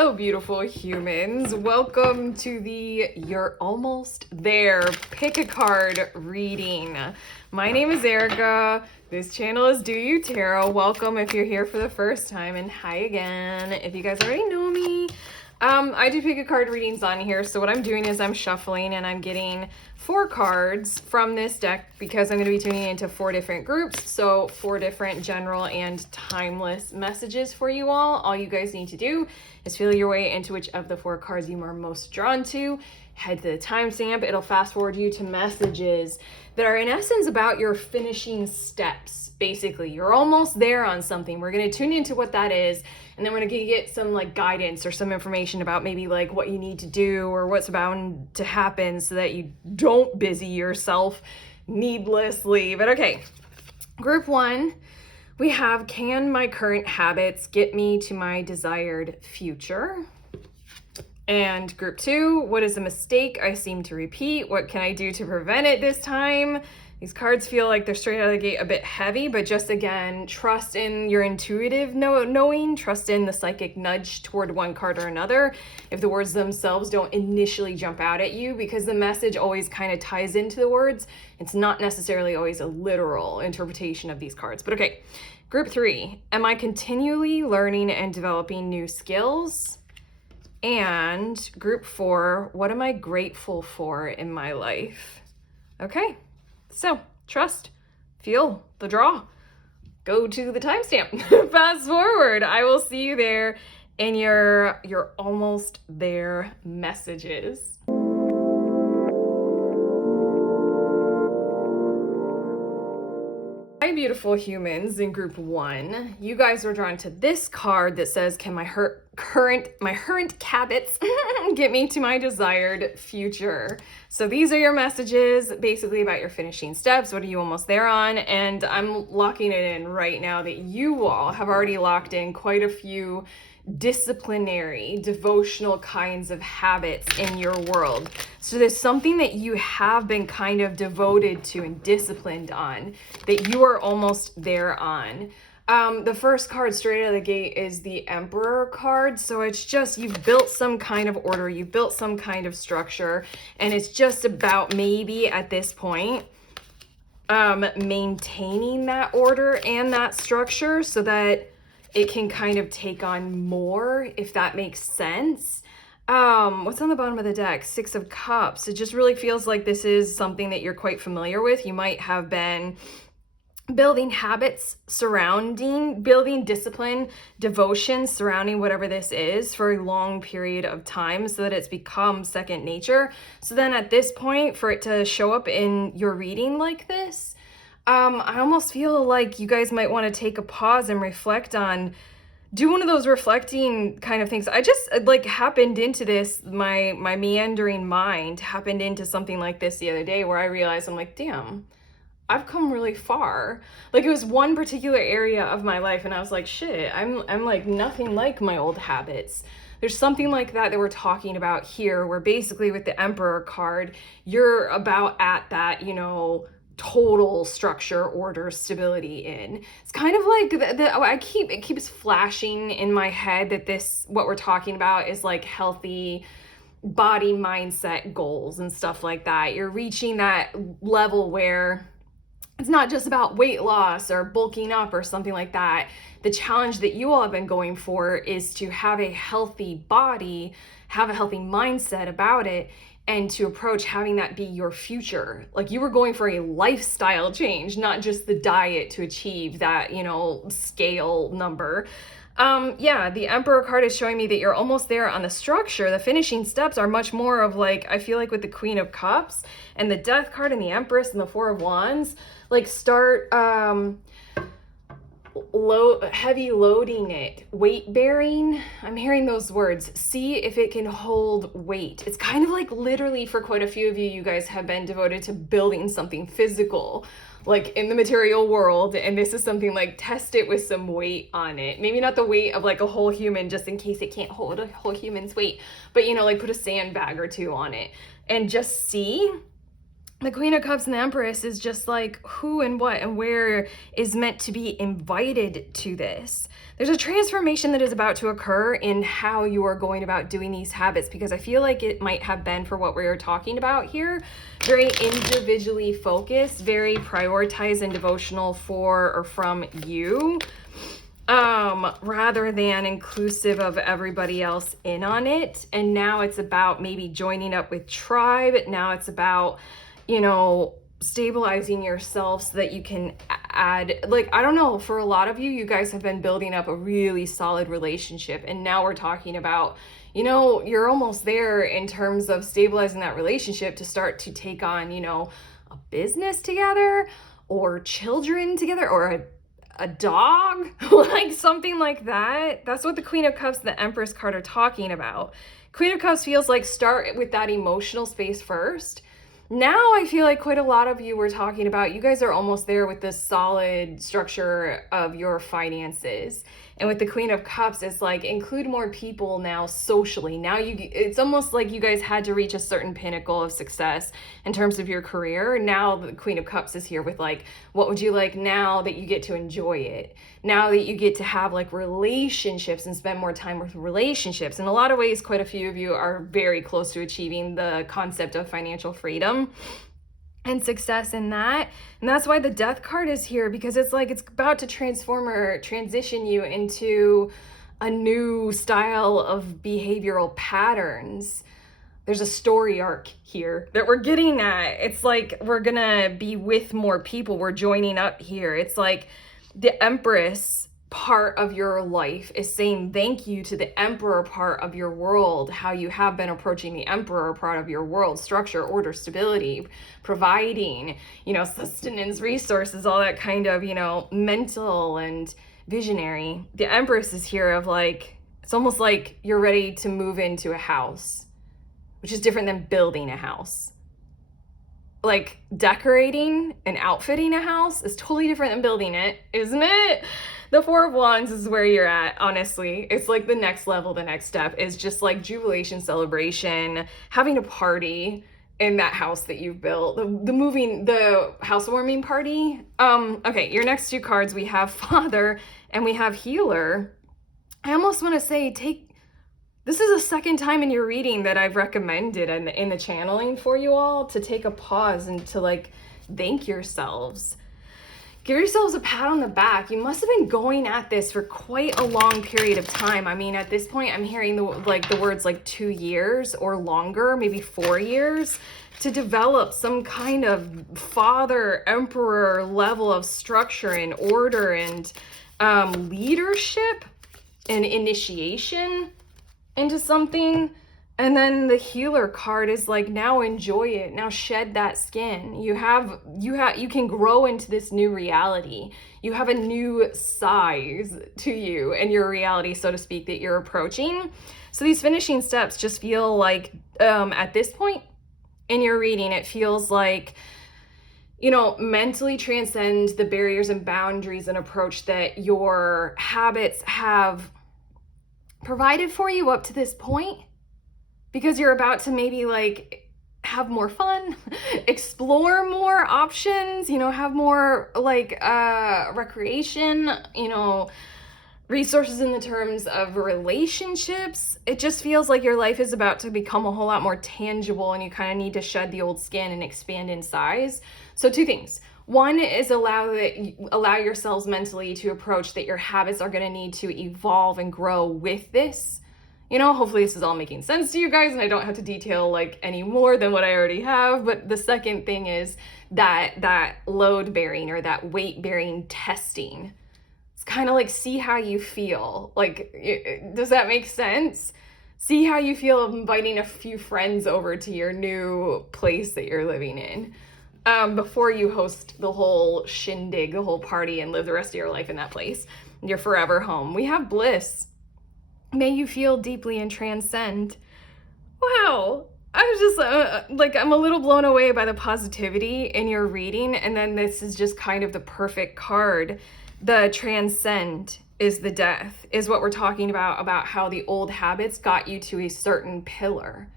Hello, beautiful humans. Welcome to the You're Almost There Pick a Card reading. My name is Erica. This channel is Do You Tarot. Welcome if you're here for the first time, and hi again if you guys already know me. I do pick a card readings on here, so what I'm doing is I'm shuffling and I'm getting 4 cards from this deck because I'm going to be tuning into 4 different groups, so 4 different general and timeless messages for you all. All you guys need to do is feel your way into which of the 4 cards you are most drawn to. Head to the timestamp. It'll fast forward you to messages that are in essence about your finishing steps. Basically, you're almost there on something. We're going to tune into what that is, and then we're going to get some like guidance or some information about maybe like what you need to do or what's about to happen so that you don't busy yourself needlessly. But okay, group 1, we have, can my current habits get me to my desired future? And group 2, what is a mistake I seem to repeat? What can I do to prevent it this time? These cards feel like they're straight out of the gate a bit heavy, but just again, trust in your intuitive knowing, trust in the psychic nudge toward one card or another. If the words themselves don't initially jump out at you, because the message always kind of ties into the words, it's not necessarily always a literal interpretation of these cards. But okay, group 3, am I continually learning and developing new skills? And group 4, what am I grateful for in my life? Okay, so trust, feel the draw, go to the timestamp, fast forward. I will see you there in your You're Almost There messages. Hi, beautiful humans. In group 1, you guys were drawn to this card that says, can my current habits get me to my desired future? So these are your messages basically about your finishing steps. What are you almost there on? And I'm locking it in right now that you all have already locked in quite a few disciplinary, devotional kinds of habits in your world. So there's something that you have been kind of devoted to and disciplined on that you are almost there on. The first card straight out of the gate is the Emperor card. So it's just, you've built some kind of order, you've built some kind of structure, and it's just about maybe at this point, maintaining that order and that structure so that it can kind of take on more, if that makes sense. What's on the bottom of the deck? 6 of Cups. It just really feels like this is something that you're quite familiar with. You might have been building habits surrounding, building discipline, devotion surrounding whatever this is for a long period of time so that it's become second nature. So then at this point, for it to show up in your reading like this, I almost feel like you guys might want to take a pause and reflect on, do one of those reflecting kind of things. I just like happened into this, my meandering mind happened into something like this the other day where I realized, I'm like, damn, I've come really far. Like it was one particular area of my life and I was like, shit, I'm like nothing like my old habits. There's something like that we're talking about here where basically with the Emperor card, you're about at that, you know, total structure, order, stability in. It's kind of like it keeps flashing in my head that this, what we're talking about is like healthy body mindset goals and stuff like that. You're reaching that level where it's not just about weight loss or bulking up or something like that. The challenge that you all have been going for is to have a healthy body, have a healthy mindset about it, and to approach having that be your future. Like you were going for a lifestyle change, not just the diet to achieve that, you know, scale number. Yeah, the Emperor card is showing me that you're almost there on the structure. The finishing steps are much more of like, I feel like with the Queen of Cups and the Death card and the Empress and the Four of Wands, like start, heavy loading it, weight bearing. I'm hearing those words. See if it can hold weight. It's kind of like literally for quite a few of you, you guys have been devoted to building something physical, like in the material world. And this is something like test it with some weight on it. Maybe not the weight of like a whole human, just in case it can't hold a whole human's weight, but you know, like put a sandbag or 2 on it and just see The Queen of Cups and the Empress is just like who and what and where is meant to be invited to this. There's a transformation that is about to occur in how you are going about doing these habits, because I feel like it might have been, for what we are talking about here, very individually focused, very prioritized and devotional for or from you, rather than inclusive of everybody else in on it. And now it's about maybe joining up with tribe. Now it's about, you know, stabilizing yourself so that you can add, like, I don't know, for a lot of you, you guys have been building up a really solid relationship. And now we're talking about, you know, you're almost there in terms of stabilizing that relationship to start to take on, you know, a business together or children together or a dog, like something like that. That's what the Queen of Cups and the Empress card are talking about. Queen of Cups feels like start with that emotional space first. Now I feel like quite a lot of you were talking about, you guys are almost there with the solid structure of your finances. And with the Queen of Cups, it's like include more people now socially. Now it's almost like you guys had to reach a certain pinnacle of success in terms of your career. Now the Queen of Cups is here with like, what would you like now that you get to enjoy it? Now that you get to have like relationships and spend more time with relationships. In a lot of ways, quite a few of you are very close to achieving the concept of financial freedom and success in that. And that's why the Death card is here, because it's like it's about to transform or transition you into a new style of behavioral patterns. There's a story arc here that we're getting at. It's like we're gonna be with more people. We're joining up here. It's like the Empress part of your life is saying thank you to the Emperor part of your world, how you have been approaching the Emperor part of your world, structure, order, stability, providing, you know, sustenance, resources, all that kind of, you know, mental and visionary. The Empress is here of like, it's almost like you're ready to move into a house, which is different than building a house. Like decorating and outfitting a house is totally different than building it, isn't it? The Four of Wands is where you're at, honestly. It's like the next level, the next step is just like jubilation, celebration, having a party in that house that you've built, the housewarming party. Okay, your next two cards, we have Father and we have Healer. I almost want to say this is the second time in your reading that I've recommended in the channeling for you all to take a pause and to like thank yourselves. Give yourselves a pat on the back. You must have been going at this for quite a long period of time. I mean, at this point, I'm hearing the words like 2 years or longer, maybe 4 years, to develop some kind of father, emperor level of structure and order and leadership and initiation into something. And then the Healer card is like, now enjoy it. Now shed that skin. You can grow into this new reality. You have a new size to you and your reality, so to speak, that you're approaching. So these finishing steps just feel like, at this point in your reading, it feels like, you know, mentally transcend the barriers and boundaries and approach that your habits have provided for you up to this point. Because you're about to maybe like have more fun, explore more options, you know, have more like recreation, you know, resources in the terms of relationships. It just feels like your life is about to become a whole lot more tangible and you kind of need to shed the old skin and expand in size. So 2 things. One is allow yourselves mentally to approach that your habits are going to need to evolve and grow with this. You know, hopefully this is all making sense to you guys and I don't have to detail like any more than what I already have. But the second thing is that load bearing or that weight bearing testing. It's kind of like see how you feel. Like, does that make sense? See how you feel of inviting a few friends over to your new place that you're living in. Before you host the whole shindig, the whole party and live the rest of your life in that place. Your forever home. We have bliss. May you feel deeply and transcend. Wow. I was just I'm a little blown away by the positivity in your reading. And then this is just kind of the perfect card. The transcend is the death, is what we're talking about how the old habits got you to a certain pillar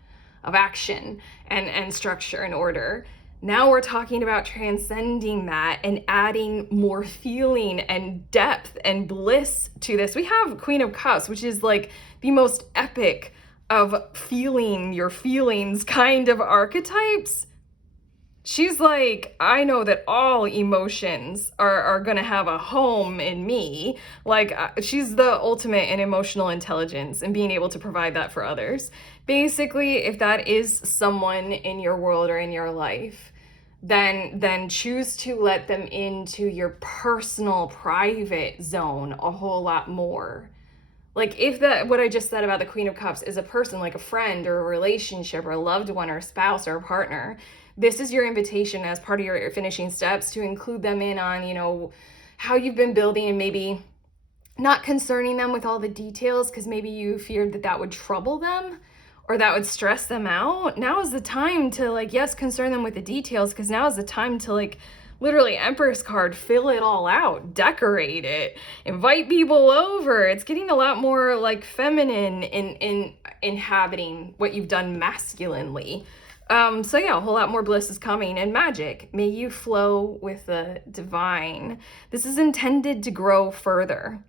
of action and structure and order. Now we're talking about transcending that and adding more feeling and depth and bliss to this. We have Queen of Cups, which is like the most epic of feeling your feelings kind of archetypes. She's like, I know that all emotions are gonna have a home in me. Like, she's the ultimate in emotional intelligence and being able to provide that for others. Basically, if that is someone in your world or in your life, then choose to let them into your personal, private zone a whole lot more. Like, if what I just said about the Queen of Cups is a person, like a friend or a relationship or a loved one or a spouse or a partner, this is your invitation as part of your finishing steps to include them in on, you know, how you've been building, and maybe not concerning them with all the details because maybe you feared that that would trouble them or that would stress them out. Now is the time to, like, yes, concern them with the details, because now is the time to, like, literally Empress card, fill it all out, decorate it, invite people over. It's getting a lot more like feminine in inhabiting what you've done masculinely. So yeah, a whole lot more bliss is coming, and magic. May you flow with the divine. This is intended to grow further.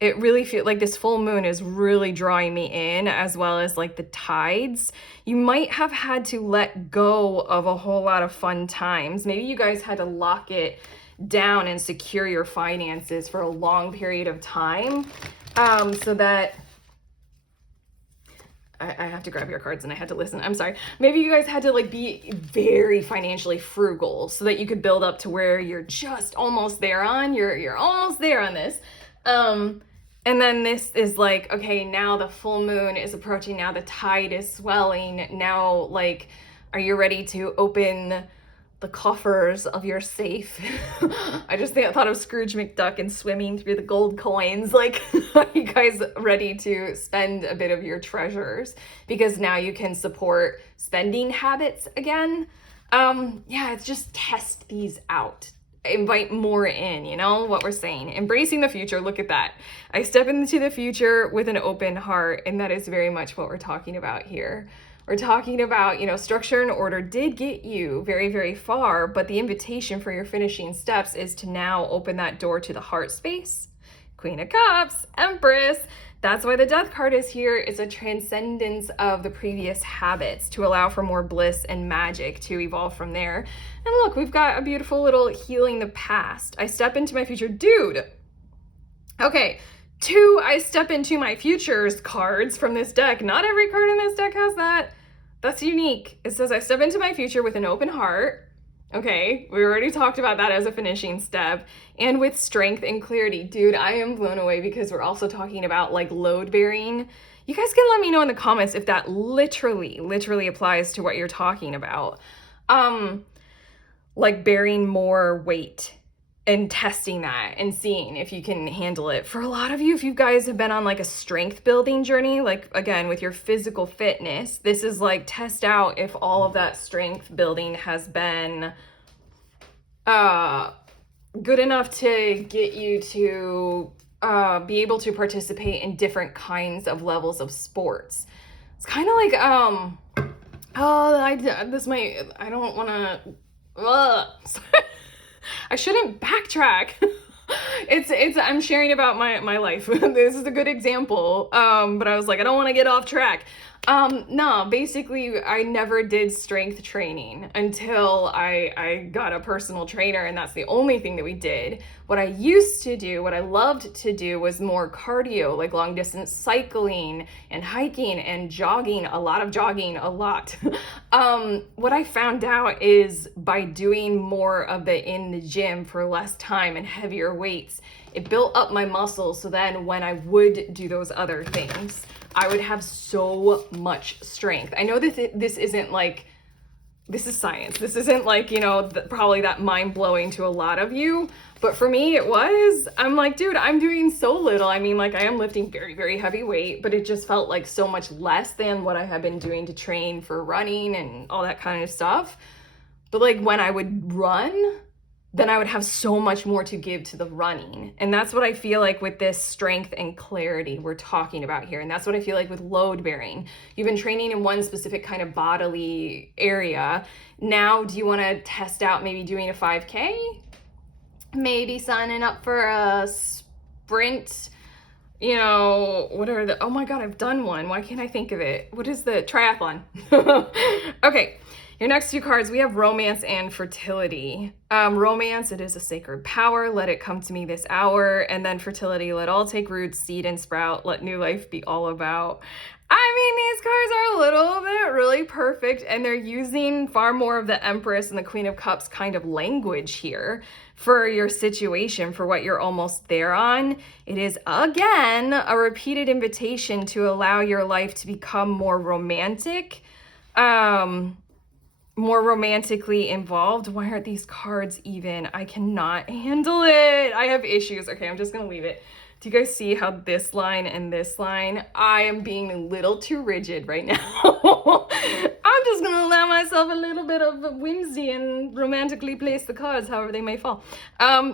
It really feels like this full moon is really drawing me in, as well as like the tides. You might have had to let go of a whole lot of fun times. Maybe you guys had to lock it down and secure your finances for a long period of time, so that I have to grab your cards and I had to listen. I'm sorry. Maybe you guys had to like be very financially frugal so that you could build up to where you're just almost there on. You're almost there on this. And then this is like, okay, now the full moon is approaching. Now the tide is swelling. Now, like, are you ready to open the coffers of your safe? I just thought of Scrooge McDuck and swimming through the gold coins. Like, are you guys ready to spend a bit of your treasures? Because now you can support spending habits again. Yeah, it's just test these out. Invite more in, you know what we're saying. Embracing the future. Look at that. I step into the future with an open heart, and that is very much what we're talking about here. We're talking about, you know, structure and order did get you very, very far, but the invitation for your finishing steps is to now open that door to the heart space. Queen of Cups, Empress. That's why the Death card is here. It's a transcendence of the previous habits to allow for more bliss and magic to evolve from there. And look, we've got a beautiful little healing the past. I step into my future. Dude. Okay. 2, I step into my futures cards from this deck. Not every card in this deck has that. That's unique. It says I step into my future with an open heart. Okay, we already talked about that as a finishing step. And with strength and clarity. Dude, I am blown away because we're also talking about like load bearing. You guys can let me know in the comments if that literally applies to what you're talking about. Like bearing more weight and testing that and seeing if you can handle it. For a lot of you, if you guys have been on like a strength building journey, like again, with your physical fitness, this is like test out if all of that strength building has been good enough to get you to be able to participate in different kinds of levels of sports. It's kind of like, I don't want to, I shouldn't backtrack. I'm sharing about my life. This is a good example. But I was like, I don't want to get off track. No, basically I never did strength training until I got a personal trainer, and that's the only thing that we did. What I used to do, what I loved to do was more cardio, like long distance cycling and hiking and jogging, a lot. What I found out is by doing more of the in the gym for less time and heavier weights, it built up my muscles. So then when I would do those other things, I would have so much strength. I know that this isn't like, this is science. This isn't like, you know, probably that mind blowing to a lot of you, but for me it was. I'm like, dude, I'm doing so little. I mean, like I am lifting very, very heavy weight, but it just felt like so much less than what I had been doing to train for running and all that kind of stuff. But like when I would run, then I would have so much more to give to the running. And that's what I feel like with this strength and clarity we're talking about here. And that's what I feel like with load bearing. You've been training in one specific kind of bodily area. Now, do you want to test out maybe doing a 5K? Maybe signing up for a sprint, you know, what are the, oh my God, I've done one. Why can't I think of it? What is the triathlon? Okay. Your next two cards, we have romance and fertility. Romance, it is a sacred power. Let it come to me this hour. And then fertility, let all take root, seed, and sprout. Let new life be all about. I mean, these cards are a little bit really perfect, and they're using far more of the Empress and the Queen of Cups kind of language here for your situation, for what you're almost there on. It is, again, a repeated invitation to allow your life to become more romantic, more romantically involved. Why aren't these cards even? I cannot handle it. I have issues. Okay, I'm just gonna leave it. Do you guys see how this line and this line, I am being a little too rigid right now. I'm just gonna allow myself a little bit of whimsy and romantically place the cards however they may fall.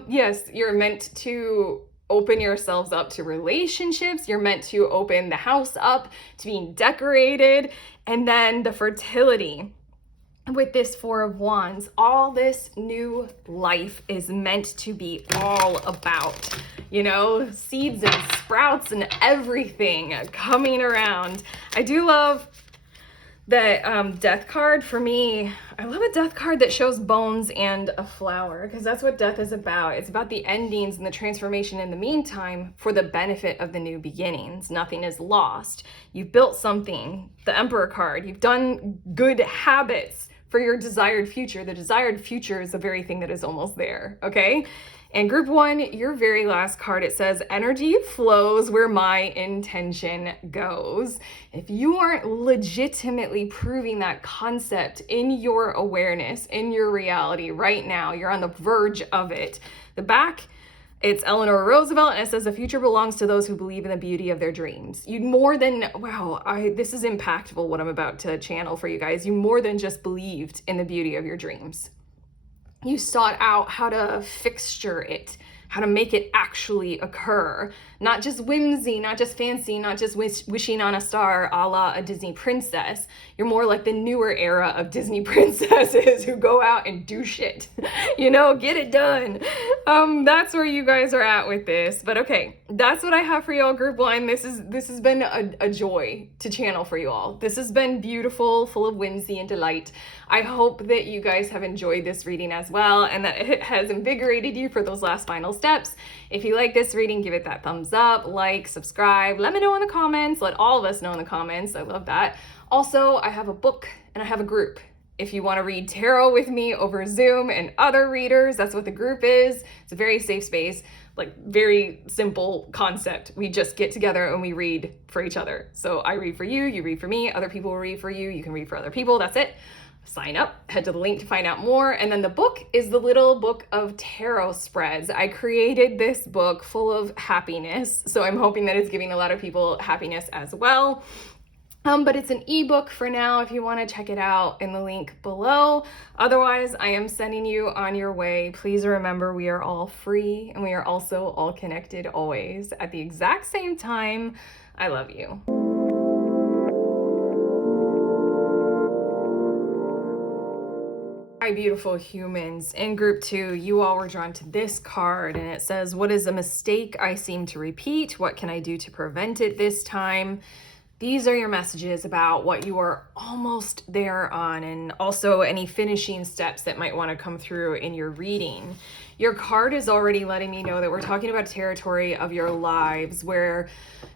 Yes, you're meant to open yourselves up to relationships. You're meant to open the house up to being decorated. And then the fertility. With this Four of Wands, all this new life is meant to be all about, you know, seeds and sprouts and everything coming around. I do love the death card. For me, I love a death card that shows bones and a flower, because that's what death is about. It's about the endings and the transformation in the meantime for the benefit of the new beginnings. Nothing is lost. You've built something, the Emperor card. You've done good habits for your desired future. The desired future is the very thing that is almost there, okay? And group one, your very last card, it says, energy flows where my intention goes. If you aren't legitimately proving that concept in your awareness, in your reality right now, you're on the verge of it. The back, it's Eleanor Roosevelt, and it says, the future belongs to those who believe in the beauty of their dreams. You more than, wow, this is impactful what I'm about to channel for you guys. You more than just believed in the beauty of your dreams. You sought out how to fixture it, how to make it actually occur. Not just whimsy, not just fancy, not just wishing on a star a la a Disney princess. You're more like the newer era of Disney princesses who go out and do shit. You know, get it done. That's where you guys are at with this. But okay, that's what I have for y'all, group one. This has been a joy to channel for you all. This has been beautiful, full of whimsy and delight. I hope that you guys have enjoyed this reading as well, and that it has invigorated you for those last final steps. If you like this reading, give it that thumbs up, like, subscribe, let me know in the comments, let all of us know in the comments. I love that. Also, I have a book and I have a group. If you want to read tarot with me over Zoom and other readers, that's what the group is. It's a very safe space, like very simple concept. We just get together and we read for each other. So I read for you, you read for me, other people will read for you, you can read for other people, that's it. Sign up, head to the link to find out more. And then the book is the little book of tarot spreads. I created this book full of happiness, so I'm hoping that it's giving a lot of people happiness as well. But it's an ebook for now if you want to check it out in the link below. Otherwise, I am sending you on your way. Please remember, we are all free and we are also all connected always at the exact same time. I love you. Hi, beautiful humans. In group two, you all were drawn to this card, and it says, what is a mistake I seem to repeat? What can I do to prevent it this time? These are your messages about what you are almost there on, and also any finishing steps that might want to come through in your reading. Your card is already letting me know that we're talking about a territory of your lives where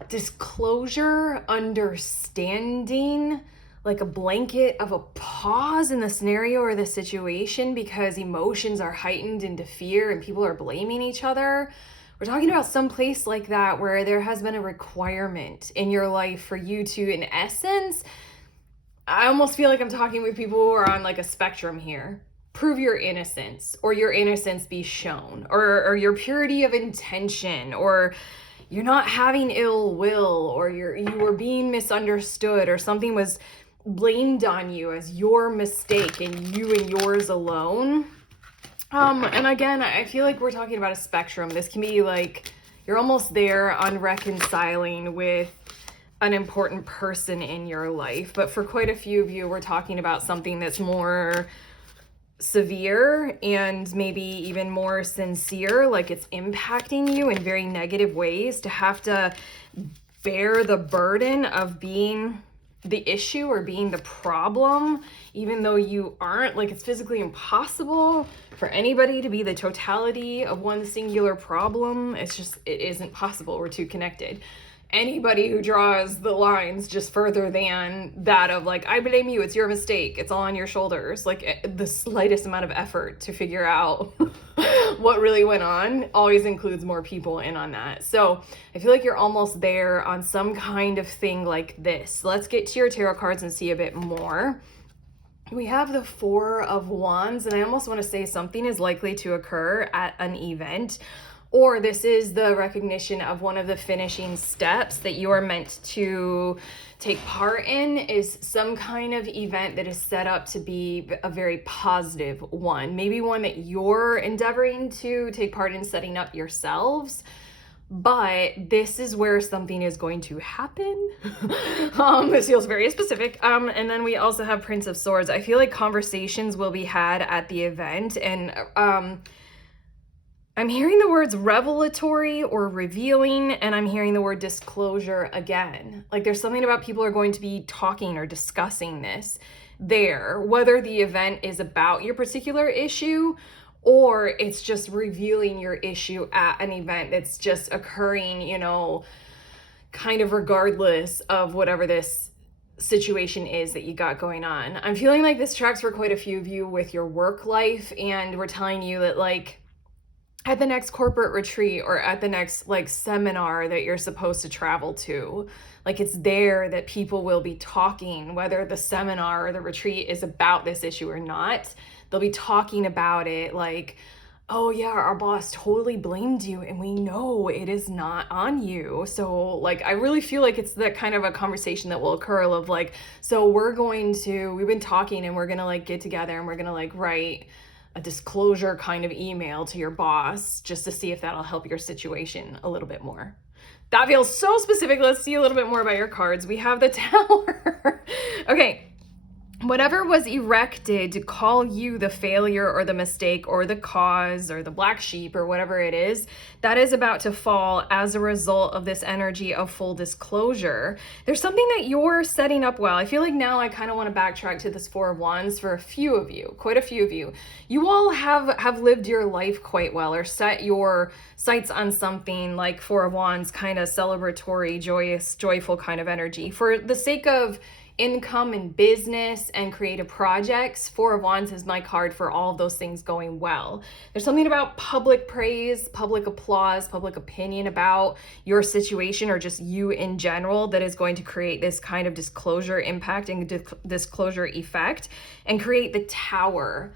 disclosure, understanding, like a blanket of a pause in the scenario or the situation because emotions are heightened into fear and people are blaming each other. We're talking about some place like that where there has been a requirement in your life for you to, in essence, I almost feel like I'm talking with people who are on like a spectrum here. Prove your innocence, or your innocence be shown, or your purity of intention, or you're not having ill will, or you were being misunderstood, or something was blamed on you as your mistake and you and yours alone. And again, I feel like we're talking about a spectrum. This can be like you're almost there on reconciling with an important person in your life. But for quite a few of you, we're talking about something that's more severe and maybe even more sincere, like it's impacting you in very negative ways, to have to bear the burden of being the issue or being the problem, even though you aren't. Like, it's physically impossible for anybody to be the totality of one singular problem. It isn't possible. We're too connected. Anybody who draws the lines just further than that of like, I blame you, it's your mistake, it's all on your shoulders, like the slightest amount of effort to figure out what really went on always includes more people in on that. So I feel like you're almost there on some kind of thing like this. Let's get to your tarot cards and see a bit more. We have the Four of Wands, and I almost want to say something is likely to occur at an event, or this is the recognition of one of the finishing steps that you are meant to take part in, is some kind of event that is set up to be a very positive one. Maybe one that you're endeavoring to take part in setting up yourselves. But this is where something is going to happen. This feels very specific. And then we also have Prince of Swords. I feel like conversations will be had at the event, and I'm hearing the words revelatory or revealing, and I'm hearing the word disclosure again. Like, there's something about people are going to be talking or discussing this there, whether the event is about your particular issue or it's just revealing your issue at an event that's just occurring, you know, kind of regardless of whatever this situation is that you got going on. I'm feeling like this tracks for quite a few of you with your work life, and we're telling you that, like, at the next corporate retreat or at the next like seminar that you're supposed to travel to, like, it's there that people will be talking, whether the seminar or the retreat is about this issue or not. They'll be talking about it like, oh yeah, our boss totally blamed you and we know it is not on you. So like, I really feel like it's that kind of a conversation that will occur of like, so we've been talking and we're gonna like get together and we're gonna like write a disclosure kind of email to your boss just to see if that'll help your situation a little bit more. That feels so specific. Let's see a little bit more about your cards. We have the Tower. Okay. Whatever was erected to call you the failure or the mistake or the cause or the black sheep or whatever it is, that is about to fall as a result of this energy of full disclosure. There's something that you're setting up well. I feel like now I kind of want to backtrack to this Four of Wands for a few of you, quite a few of you. You all have lived your life quite well, or set your sights on something like Four of Wands, kind of celebratory, joyous, joyful kind of energy. For the sake of income and business and creative projects, Four of Wands is my card for all of those things going well. There's something about public praise, public applause, public opinion about your situation or just you in general that is going to create this kind of disclosure impact and disclosure effect and create the Tower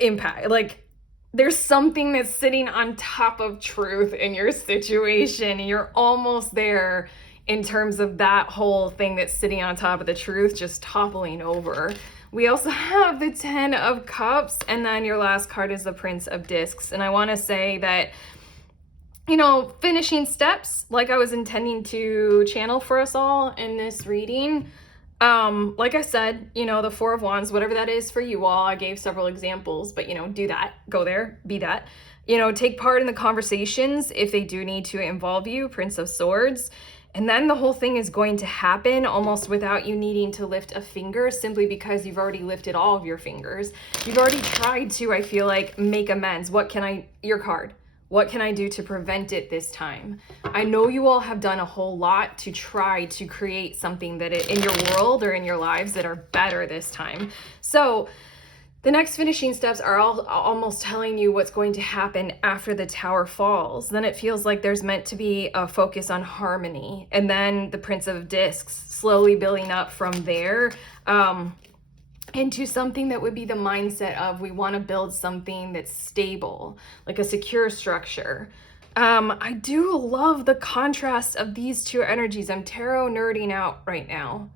impact. Like, there's something that's sitting on top of truth in your situation and you're almost there in terms of that whole thing that's sitting on top of the truth just toppling over. We also have the Ten of Cups, and then your last card is the Prince of Discs. And I want to say that, you know, finishing steps, like I was intending to channel for us all in this reading. Like I said, you know, the Four of Wands, whatever that is for you all, I gave several examples, but, you know, do that, go there, be that. You know, take part in the conversations if they do need to involve you, Prince of Swords. And then the whole thing is going to happen almost without you needing to lift a finger, simply because you've already lifted all of your fingers. You've already tried to, I feel like, make amends. Your card. What can I do to prevent it this time? I know you all have done a whole lot to try to create something that in your world or in your lives that are better this time. So the next finishing steps are almost telling you what's going to happen after the Tower falls. Then it feels like there's meant to be a focus on harmony. And then the Prince of Discs slowly building up from there into something that would be the mindset of, we want to build something that's stable, like a secure structure. I do love the contrast of these two energies. I'm tarot nerding out right now.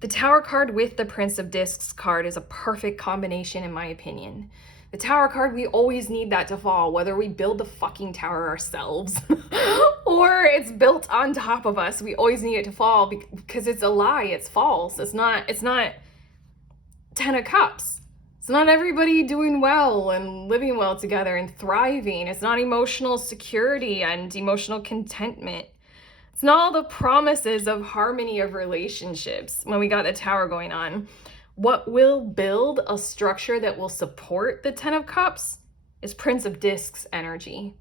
The Tower card with the Prince of Discs card is a perfect combination, in my opinion. The Tower card, we always need that to fall, whether we build the fucking tower ourselves or it's built on top of us. We always need it to fall because it's a lie. It's false. It's not Ten of Cups. It's not everybody doing well and living well together and thriving. It's not emotional security and emotional contentment. It's not all the promises of harmony of relationships when we got the Tower going on. What will build a structure that will support the Ten of Cups is Prince of Discs energy.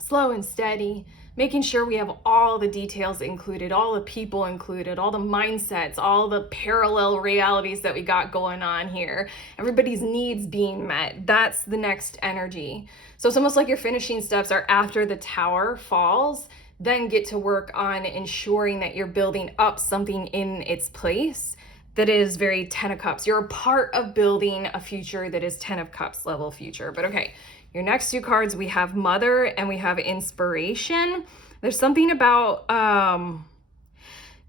Slow and steady, making sure we have all the details included, all the people included, all the mindsets, all the parallel realities that we got going on here. Everybody's needs being met. That's the next energy. So it's almost like your finishing steps are after the Tower falls, then get to work on ensuring that you're building up something in its place that is very Ten of Cups. You're a part of building a future that is Ten of Cups level future. But okay, your next two cards, we have Mother and we have Inspiration. There's something about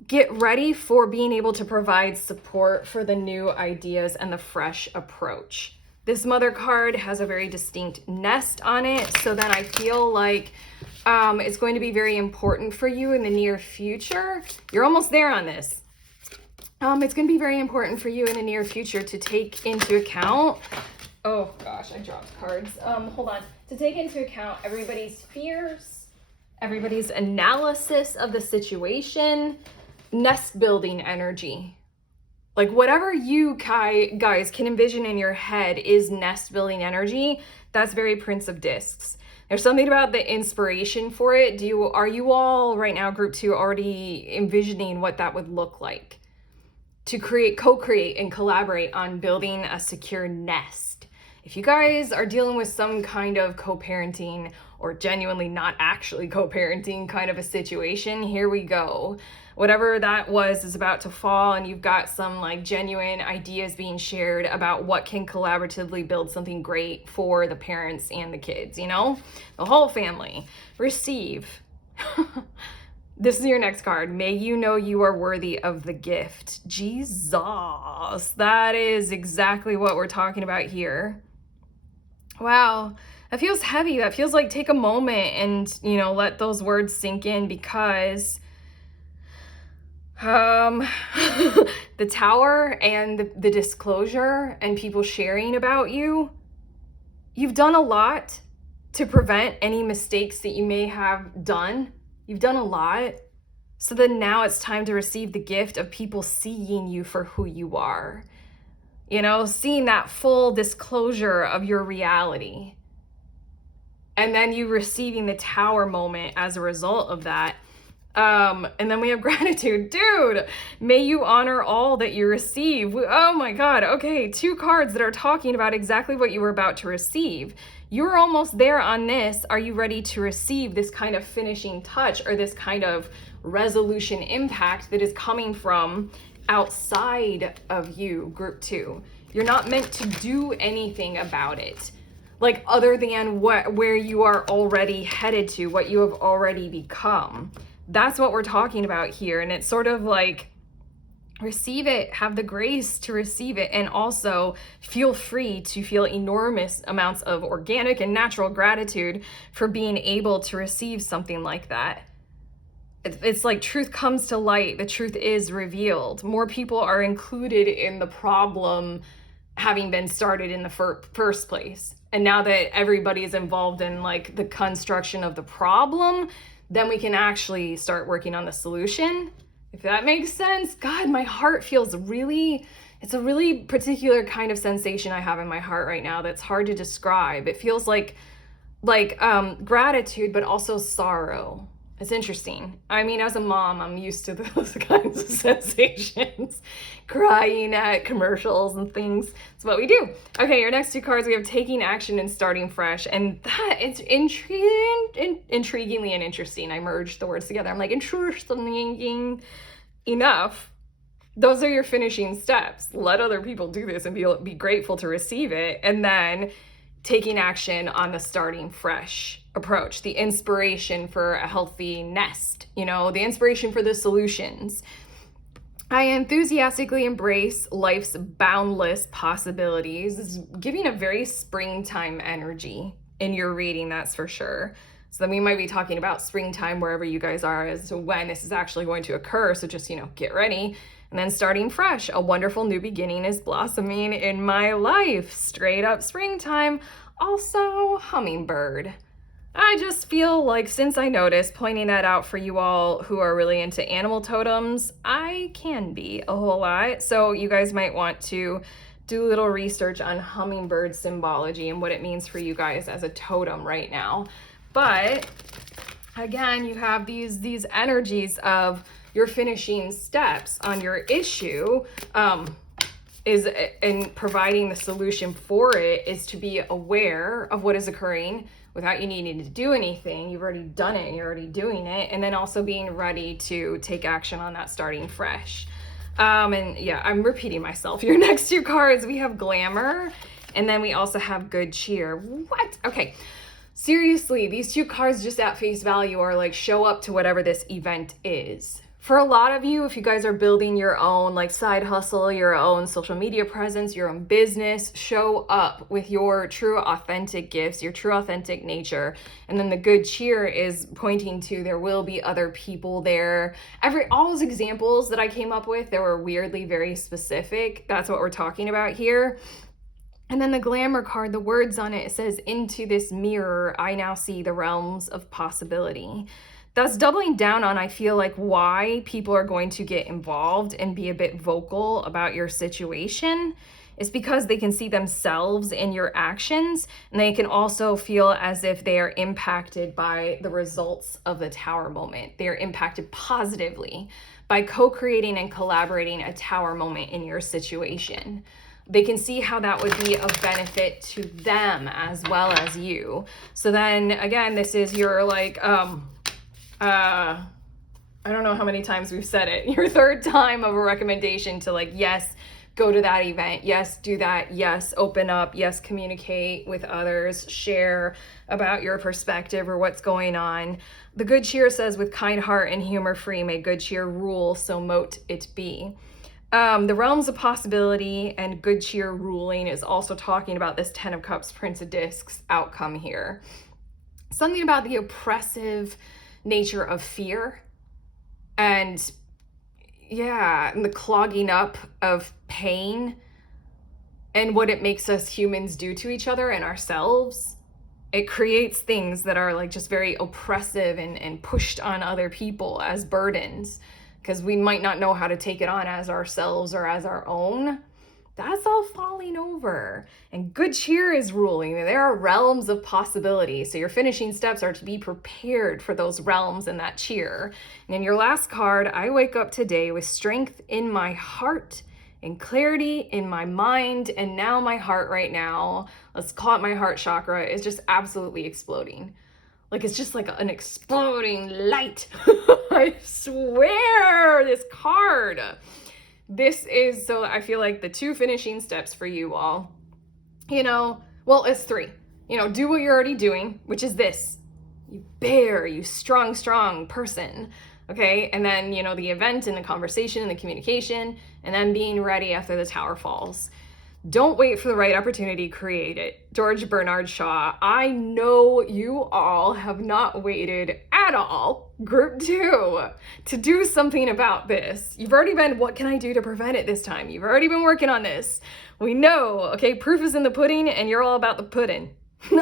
get ready for being able to provide support for the new ideas and the fresh approach. This Mother card has a very distinct nest on it. So then I feel like it's going to be very important for you in the near future. You're almost there on this. It's going to be very important for you in the near future to take into account, oh gosh, I dropped cards. Hold on. To take into account everybody's fears, everybody's analysis of the situation, nest building energy. Like whatever you guys can envision in your head is nest building energy. That's very Prince of Discs. There's something about the inspiration for it. Are you all right now, group 2, already envisioning what that would look like? To co-create and collaborate on building a secure nest. If you guys are dealing with some kind of co-parenting or genuinely not actually co-parenting kind of a situation, here we go. Whatever that was is about to fall, and you've got some like genuine ideas being shared about what can collaboratively build something great for the parents and the kids, you know? The whole family. Receive. This is your next card. May you know you are worthy of the gift. Jesus. That is exactly what we're talking about here. Wow. That feels heavy. That feels like take a moment and, let those words sink in, because the Tower and the disclosure and people sharing about you, you've done a lot to prevent any mistakes that you may have done. You've done a lot. So then now it's time to receive the gift of people seeing you for who you are. Seeing that full disclosure of your reality. And then you receiving the Tower moment as a result of that. And then we have gratitude. Dude, may you honor all that you receive. Oh my God. Okay, 2 cards that are talking about exactly what you were about to receive. You're almost there on this. Are you ready to receive this kind of finishing touch or this kind of resolution impact that is coming from outside of you, group 2? You're not meant to do anything about it, like other than where you are already headed to, what you have already become. That's what we're talking about here. And it's sort of like, receive it, have the grace to receive it, and also feel free to feel enormous amounts of organic and natural gratitude for being able to receive something like that. It's like truth comes to light, the truth is revealed. More people are included in the problem having been started in the first place. And now that everybody is involved in like the construction of the problem, then we can actually start working on the solution. If that makes sense. God, my heart feels it's a really particular kind of sensation I have in my heart right now that's hard to describe. It feels like gratitude, but also sorrow. It's interesting. I mean, as a mom, I'm used to those kinds of sensations. Crying at commercials and things. It's what we do. Okay, your next 2 cards, we have taking action and starting fresh. And that, it's intriguingly and interesting. I merged the words together. I'm like, interesting enough. Those are your finishing steps. Let other people do this and be grateful to receive it. And then taking action on the starting fresh approach, the inspiration for a healthy nest, the inspiration for the solutions. I enthusiastically embrace life's boundless possibilities. It's giving a very springtime energy in your reading, that's for sure. So then we might be talking about springtime wherever you guys are as to when this is actually going to occur. So just, get ready. And then starting fresh, a wonderful new beginning is blossoming in my life. Straight up springtime. Also, hummingbird. I just feel like, since I noticed, pointing that out for you all who are really into animal totems, I can be a whole lot. So you guys might want to do a little research on hummingbird symbology and what it means for you guys as a totem right now. But again, you have these energies of your finishing steps on your issue, is in providing the solution for it is to be aware of what is occurring without you needing to do anything. You've already done it, you're already doing it, and then also being ready to take action on that starting fresh. And yeah, I'm repeating myself. Your next two cards, we have Glamour, and then we also have Good Cheer. What? Okay. Seriously, these two cards just at face value are like, show up to whatever this event is. For a lot of you, if you guys are building your own like side hustle, your own social media presence, your own business, show up with your true authentic gifts, your true authentic nature. And then the Good Cheer is pointing to there will be other people there. All those examples that I came up with, they were weirdly very specific. That's what we're talking about here. And then the Glamour card, the words on it says, into this mirror, I now see the realms of possibility. That's doubling down on, I feel like, why people are going to get involved and be a bit vocal about your situation. It's because they can see themselves in your actions, and they can also feel as if they are impacted by the results of the tower moment. They are impacted positively by co-creating and collaborating a tower moment in your situation. They can see how that would be of benefit to them as well as you. So then again, this is your like, I don't know how many times we've said it, your third time of a recommendation to like, yes, go to that event. Yes, do that. Yes, open up. Yes, communicate with others, share about your perspective or what's going on. The Good Cheer says, with kind heart and humor free, may good cheer rule, so mote it be. The realms of possibility and good cheer ruling is also talking about this 10 of Cups, Prince of Discs outcome here. Something about the oppressive nature of fear and and the clogging up of pain and what it makes us humans do to each other and ourselves. It creates things that are like just very oppressive and pushed on other people as burdens, because we might not know how to take it on as ourselves or as our own. That's all falling over. And good cheer is ruling. There are realms of possibility. So your finishing steps are to be prepared for those realms and that cheer. And in your last card, I wake up today with strength in my heart and clarity in my mind. And now my heart right now, let's call it my heart chakra, is just absolutely exploding. Like it's just like an exploding light. I swear, this card. This is, so I feel like the two finishing steps for you all, well, it's three. Do what you're already doing, which is this. You bear, you strong person. Okay. And then, the event and the conversation and the communication, and then being ready after the tower falls. Don't wait for the right opportunity, create it. George Bernard Shaw. I know you all have not waited at all, group 2, to do something about this. You've already been, what can I do to prevent it this time? You've already been working on this. We know, okay, proof is in the pudding, and you're all about the pudding.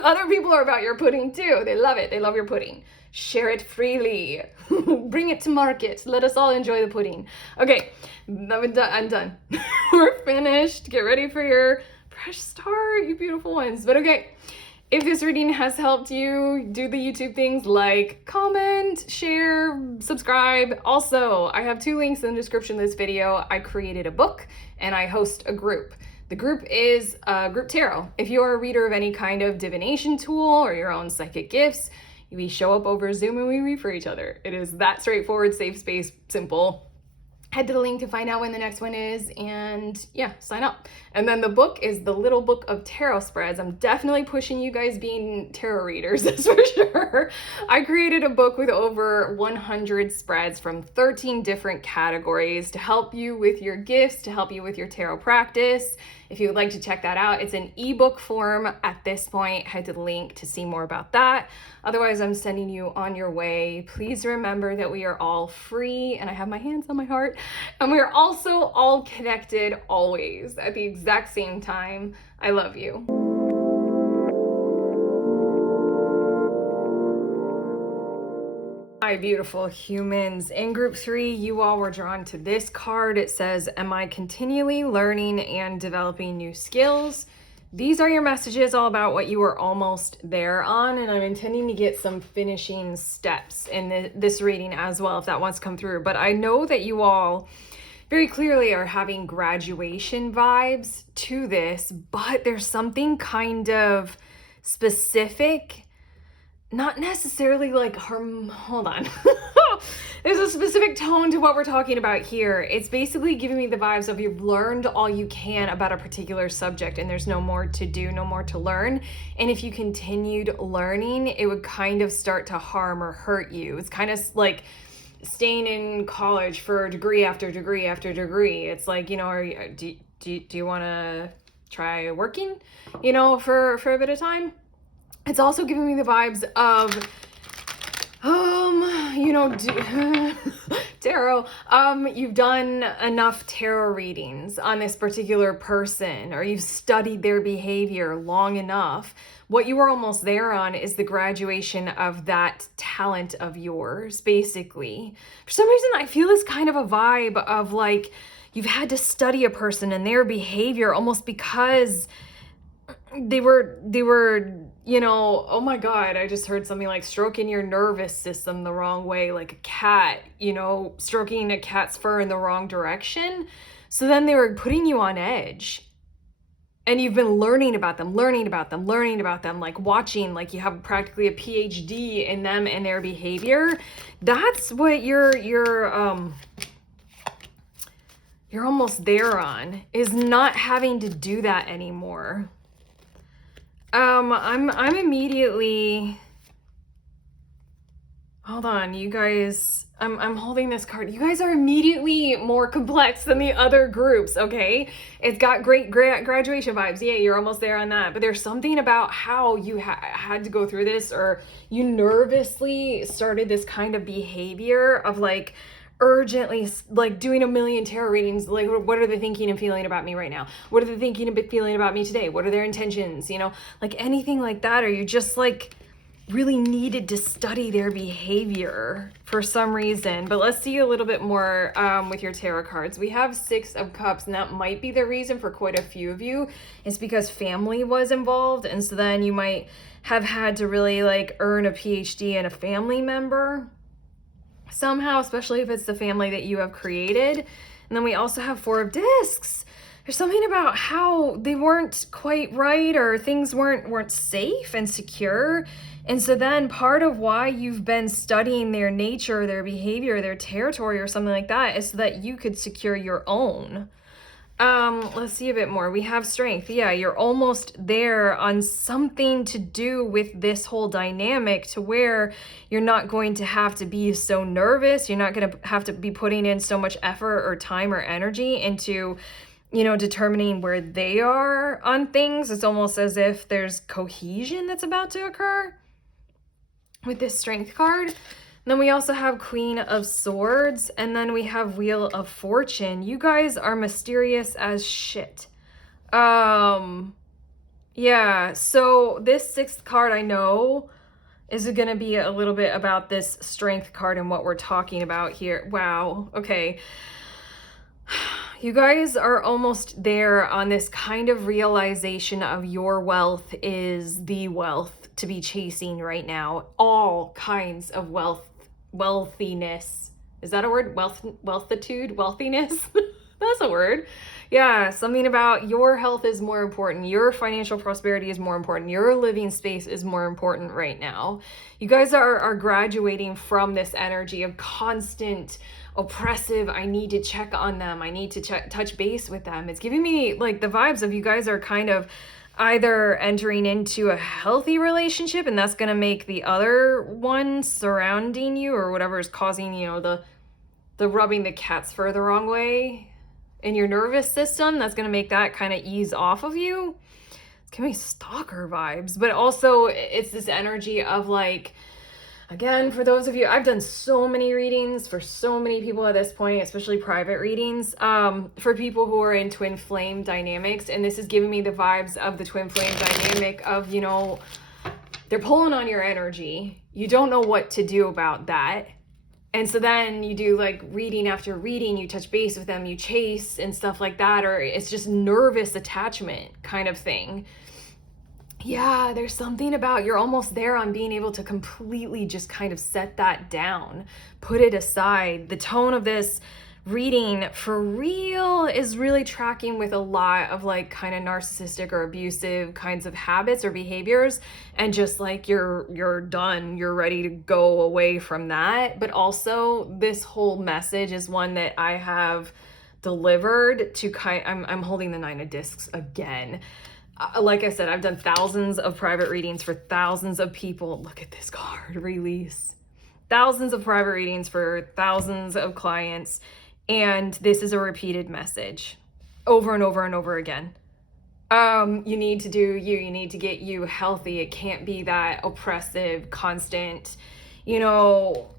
Other people are about your pudding too. They love it. They love your pudding. Share it freely. Bring it to market. Let us all enjoy the pudding. Okay, I'm done. We're finished. Get ready for your fresh start, you beautiful ones. But okay, if this reading has helped you, do the YouTube things like comment, share, subscribe. Also, I have 2 links in the description of this video. I created a book and I host a group. The group is Group Tarot. If you are a reader of any kind of divination tool or your own psychic gifts, we show up over Zoom and we read for each other. It is that straightforward, safe space, simple. head to the link to find out when the next one is, and yeah, sign up. And then the book is The Little Book of Tarot Spreads. I'm definitely pushing you guys being tarot readers, that's for sure. I created a book with over 100 spreads from 13 different categories to help you with your gifts, to help you with your tarot practice. If you would like to check that out, it's in ebook form at this point. Head to the link to see more about that. Otherwise, I'm sending you on your way. Please remember that we are all free, and I have my hands on my heart, and we are also all connected always at the exact same time. I love you. Hi, beautiful humans. In group 3, you all were drawn to this card. It says, am I continually learning and developing new skills? These are your messages all about what you are almost there on, and I'm intending to get some finishing steps in this reading as well, if that wants to come through. But I know that you all very clearly are having graduation vibes to this, but there's something kind of specific, not necessarily like hold on. There's a specific tone to what we're talking about here. It's basically giving me the vibes of you've learned all you can about a particular subject and there's no more to do, no more to learn. And if you continued learning, it would kind of start to harm or hurt you. It's kind of like staying in college for degree after degree after degree. It's like, you know, do you want to try working, you know, for a bit of time? It's also giving me the vibes of, you know, tarot. You've done enough tarot readings on this particular person, or you've studied their behavior long enough. What you are almost there on is the graduation of that talent of yours, basically. For some reason, I feel this kind of a vibe of like, you've had to study a person and their behavior almost because they were, you know, oh my God, I just heard something like stroking your nervous system the wrong way, like a cat, you know, stroking a cat's fur in the wrong direction. So then they were putting you on edge. And you've been learning about them, like watching, like you have practically a PhD in them and their behavior. That's what you're almost there on, is not having to do that anymore. I'm immediately, hold on, you guys, I'm holding this card. You guys are immediately more complex than the other groups, okay? It's got great graduation vibes. Yeah, you're almost there on that. But there's something about how you had to go through this, or you nervously started this kind of behavior of like, urgently like doing a million tarot readings. Like, what are they thinking and feeling about me right now? What are they thinking and feeling about me today? What are their intentions? You know, like anything like that. Or you just like really needed to study their behavior for some reason. But let's see a little bit more with your tarot cards. We have 6 of Cups, and that might be the reason for quite a few of you. It's because family was involved, and so then you might have had to really like earn a PhD in a family member somehow, especially if it's the family that you have created. And then we also have 4 of Discs. There's something about how they weren't quite right, or things weren't safe and secure. And so then part of why you've been studying their nature, their behavior, their territory, or something like that, is so that you could secure your own. Let's see a bit more. We have Strength. Yeah, you're almost there on something to do with this whole dynamic, to where you're not going to have to be so nervous. You're not going to have to be putting in so much effort or time or energy into, you know, determining where they are on things. It's almost as if there's cohesion that's about to occur with this Strength card. Then we also have Queen of Swords, and then we have Wheel of Fortune. You guys are mysterious as shit. Yeah, so this 6th card, I know, is going to be a little bit about this Strength card and what we're talking about here. Wow, okay. You guys are almost there on this kind of realization of your wealth is the wealth to be chasing right now. All kinds of wealthiness. Is that a word? Wealthiness? That's a word. Yeah, something about your health is more important. Your financial prosperity is more important. Your living space is more important right now. You guys are graduating from this energy of constant oppressive. I need to check on them. I need to touch base with them. It's giving me like the vibes of you guys are kind of either entering into a healthy relationship, and that's going to make the other one surrounding you or whatever is causing, you know, the rubbing the cat's fur the wrong way in your nervous system. That's going to make that kind of ease off of you. It's giving me stalker vibes, but also it's this energy of like, again, for those of you, I've done so many readings for so many people at this point, especially private readings, for people who are in twin flame dynamics. And this is giving me the vibes of the twin flame dynamic of, you know, they're pulling on your energy. You don't know what to do about that. And so then you do like reading after reading, you touch base with them, you chase and stuff like that, or it's just nervous attachment kind of thing. Yeah, there's something about you're almost there on being able to completely just kind of set that down, put it aside. The tone of this reading for real is really tracking with a lot of like kind of narcissistic or abusive kinds of habits or behaviors, and just like you're done, you're ready to go away from that. But also this whole message is one that I have delivered to I'm holding the Nine of Discs again. Like I said, I've done thousands of private readings for thousands of people. Look at this card, release. Thousands of private readings for thousands of clients. And this is a repeated message over and over and over again. You need to do you need to get you healthy. It can't be that oppressive, constant, you know,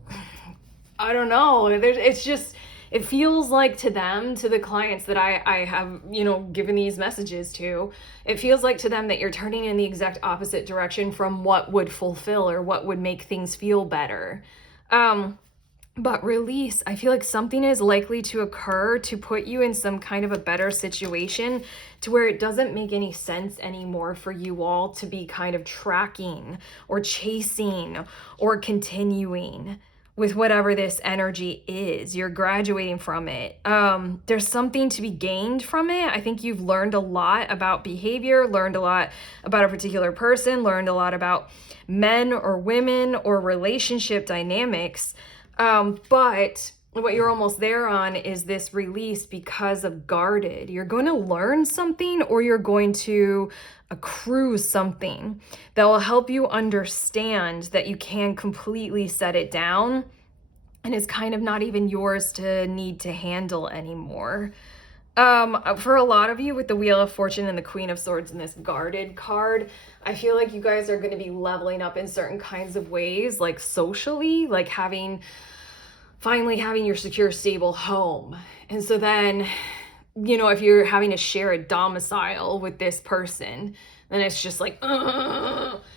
I don't know. It's just, it feels like to them, to the clients that I have, you know, given these messages to, it feels like to them that you're turning in the exact opposite direction from what would fulfill or what would make things feel better. But release, I feel like something is likely to occur to put you in some kind of a better situation to where it doesn't make any sense anymore for you all to be kind of tracking or chasing or continuing with whatever this energy is. You're graduating from it. There's something to be gained from it. I think you've learned a lot about behavior, learned a lot about a particular person, learned a lot about men or women or relationship dynamics. But what you're almost there on is this release because of guarded. You're going to learn something, or you're going to accrue something that will help you understand that you can completely set it down and it's kind of not even yours to need to handle anymore. For a lot of you with the Wheel of Fortune and the Queen of Swords and this guarded card, I feel like you guys are going to be leveling up in certain kinds of ways, like socially, like finally having your secure, stable home. And so then, you know, if you're having to share a domicile with this person, then it's just like,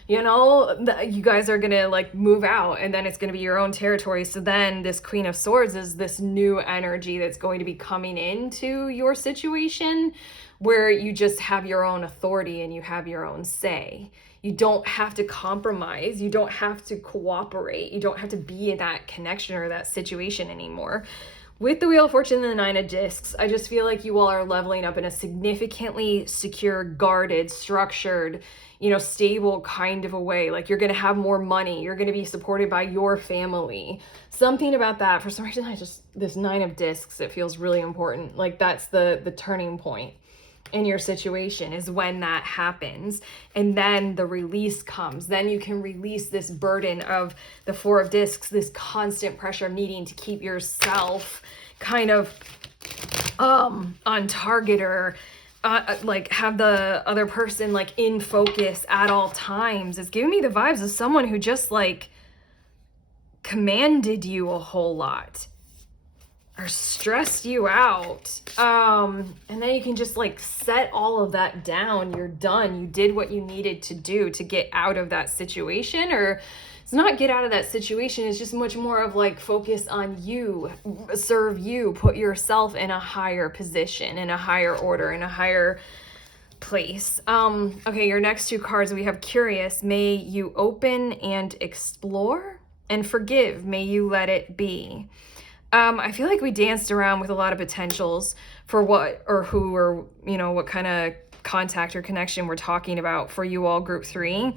you know, you guys are gonna like move out, and then it's gonna be your own territory. So then this Queen of Swords is this new energy that's going to be coming into your situation where you just have your own authority and you have your own say. You don't have to compromise. You don't have to cooperate. You don't have to be in that connection or that situation anymore. With the Wheel of Fortune and the Nine of Discs, I just feel like you all are leveling up in a significantly secure, guarded, structured, you know, stable kind of a way. Like you're going to have more money. You're going to be supported by your family. Something about that. For some reason, this Nine of Discs, it feels really important. Like that's the turning point in your situation, is when that happens. And then the release comes. Then you can release this burden of the Four of Discs, this constant pressure of needing to keep yourself kind of on target, or like have the other person like in focus at all times. It's giving me the vibes of someone who just like commanded you a whole lot or stressed you out. And then you can just like set all of that down. You're done. You did what you needed to do to get out of that situation. Or it's not get out of that situation. It's just much more of like focus on you, serve you, put yourself in a higher position, in a higher order, in a higher place. Okay, your next two cards, we have Curious. May you open and explore, and Forgive. May you let it be. I feel like we danced around with a lot of potentials for what or who or, you know, what kind of contact or connection we're talking about for you all, group 3.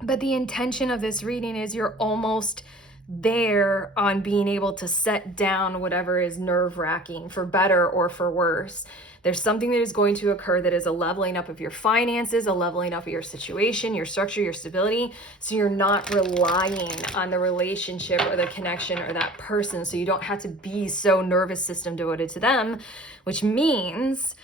But the intention of this reading is you're almost there on being able to set down whatever is nerve-wracking, for better or for worse. There's something that is going to occur that is a leveling up of your finances, a leveling up of your situation, your structure, your stability. So you're not relying on the relationship or the connection or that person. So you don't have to be so nervous system devoted to them, which means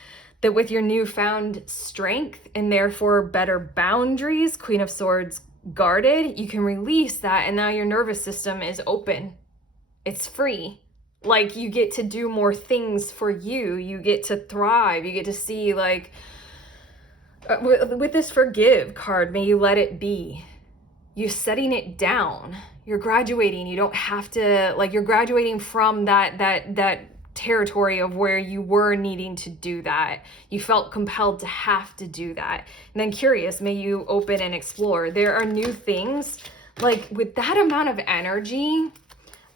that with your newfound strength and therefore better boundaries, Queen of Swords guarded, you can release that, and now your nervous system is open. It's free. Like, you get to do more things for you. You get to thrive. You get to see, like, with this forgive card, may you let it be. You're setting it down. You're graduating. You don't have to, like, you're graduating from that territory of where you were needing to do that. You felt compelled to have to do that. And then curious, may you open and explore. There are new things, like, with that amount of energy,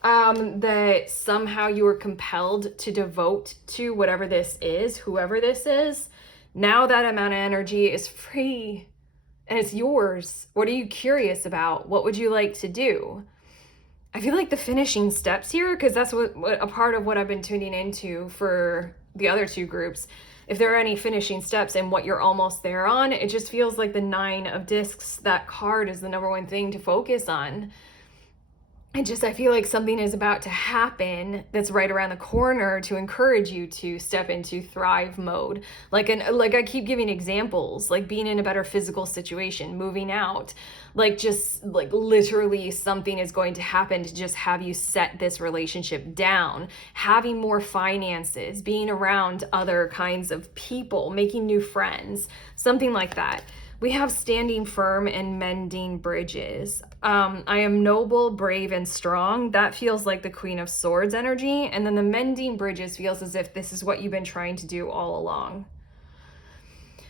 that somehow you were compelled to devote to whatever this is, whoever this is. Now that amount of energy is free and it's yours. What are you curious about? What would you like to do? I feel like the finishing steps here, because that's what a part of what I've been tuning into for the other two groups. If there are any finishing steps and what you're almost there on, it just feels like the 9 of discs, that card is the number one thing to focus on. I feel like something is about to happen that's right around the corner to encourage you to step into thrive mode. Like I keep giving examples, like being in a better physical situation, moving out, like just like literally something is going to happen to just have you set this relationship down, having more finances, being around other kinds of people, making new friends, something like that. We have standing firm and mending bridges. I am noble, brave, and strong. That feels like the Queen of Swords energy. And then the mending bridges feels as if this is what you've been trying to do all along.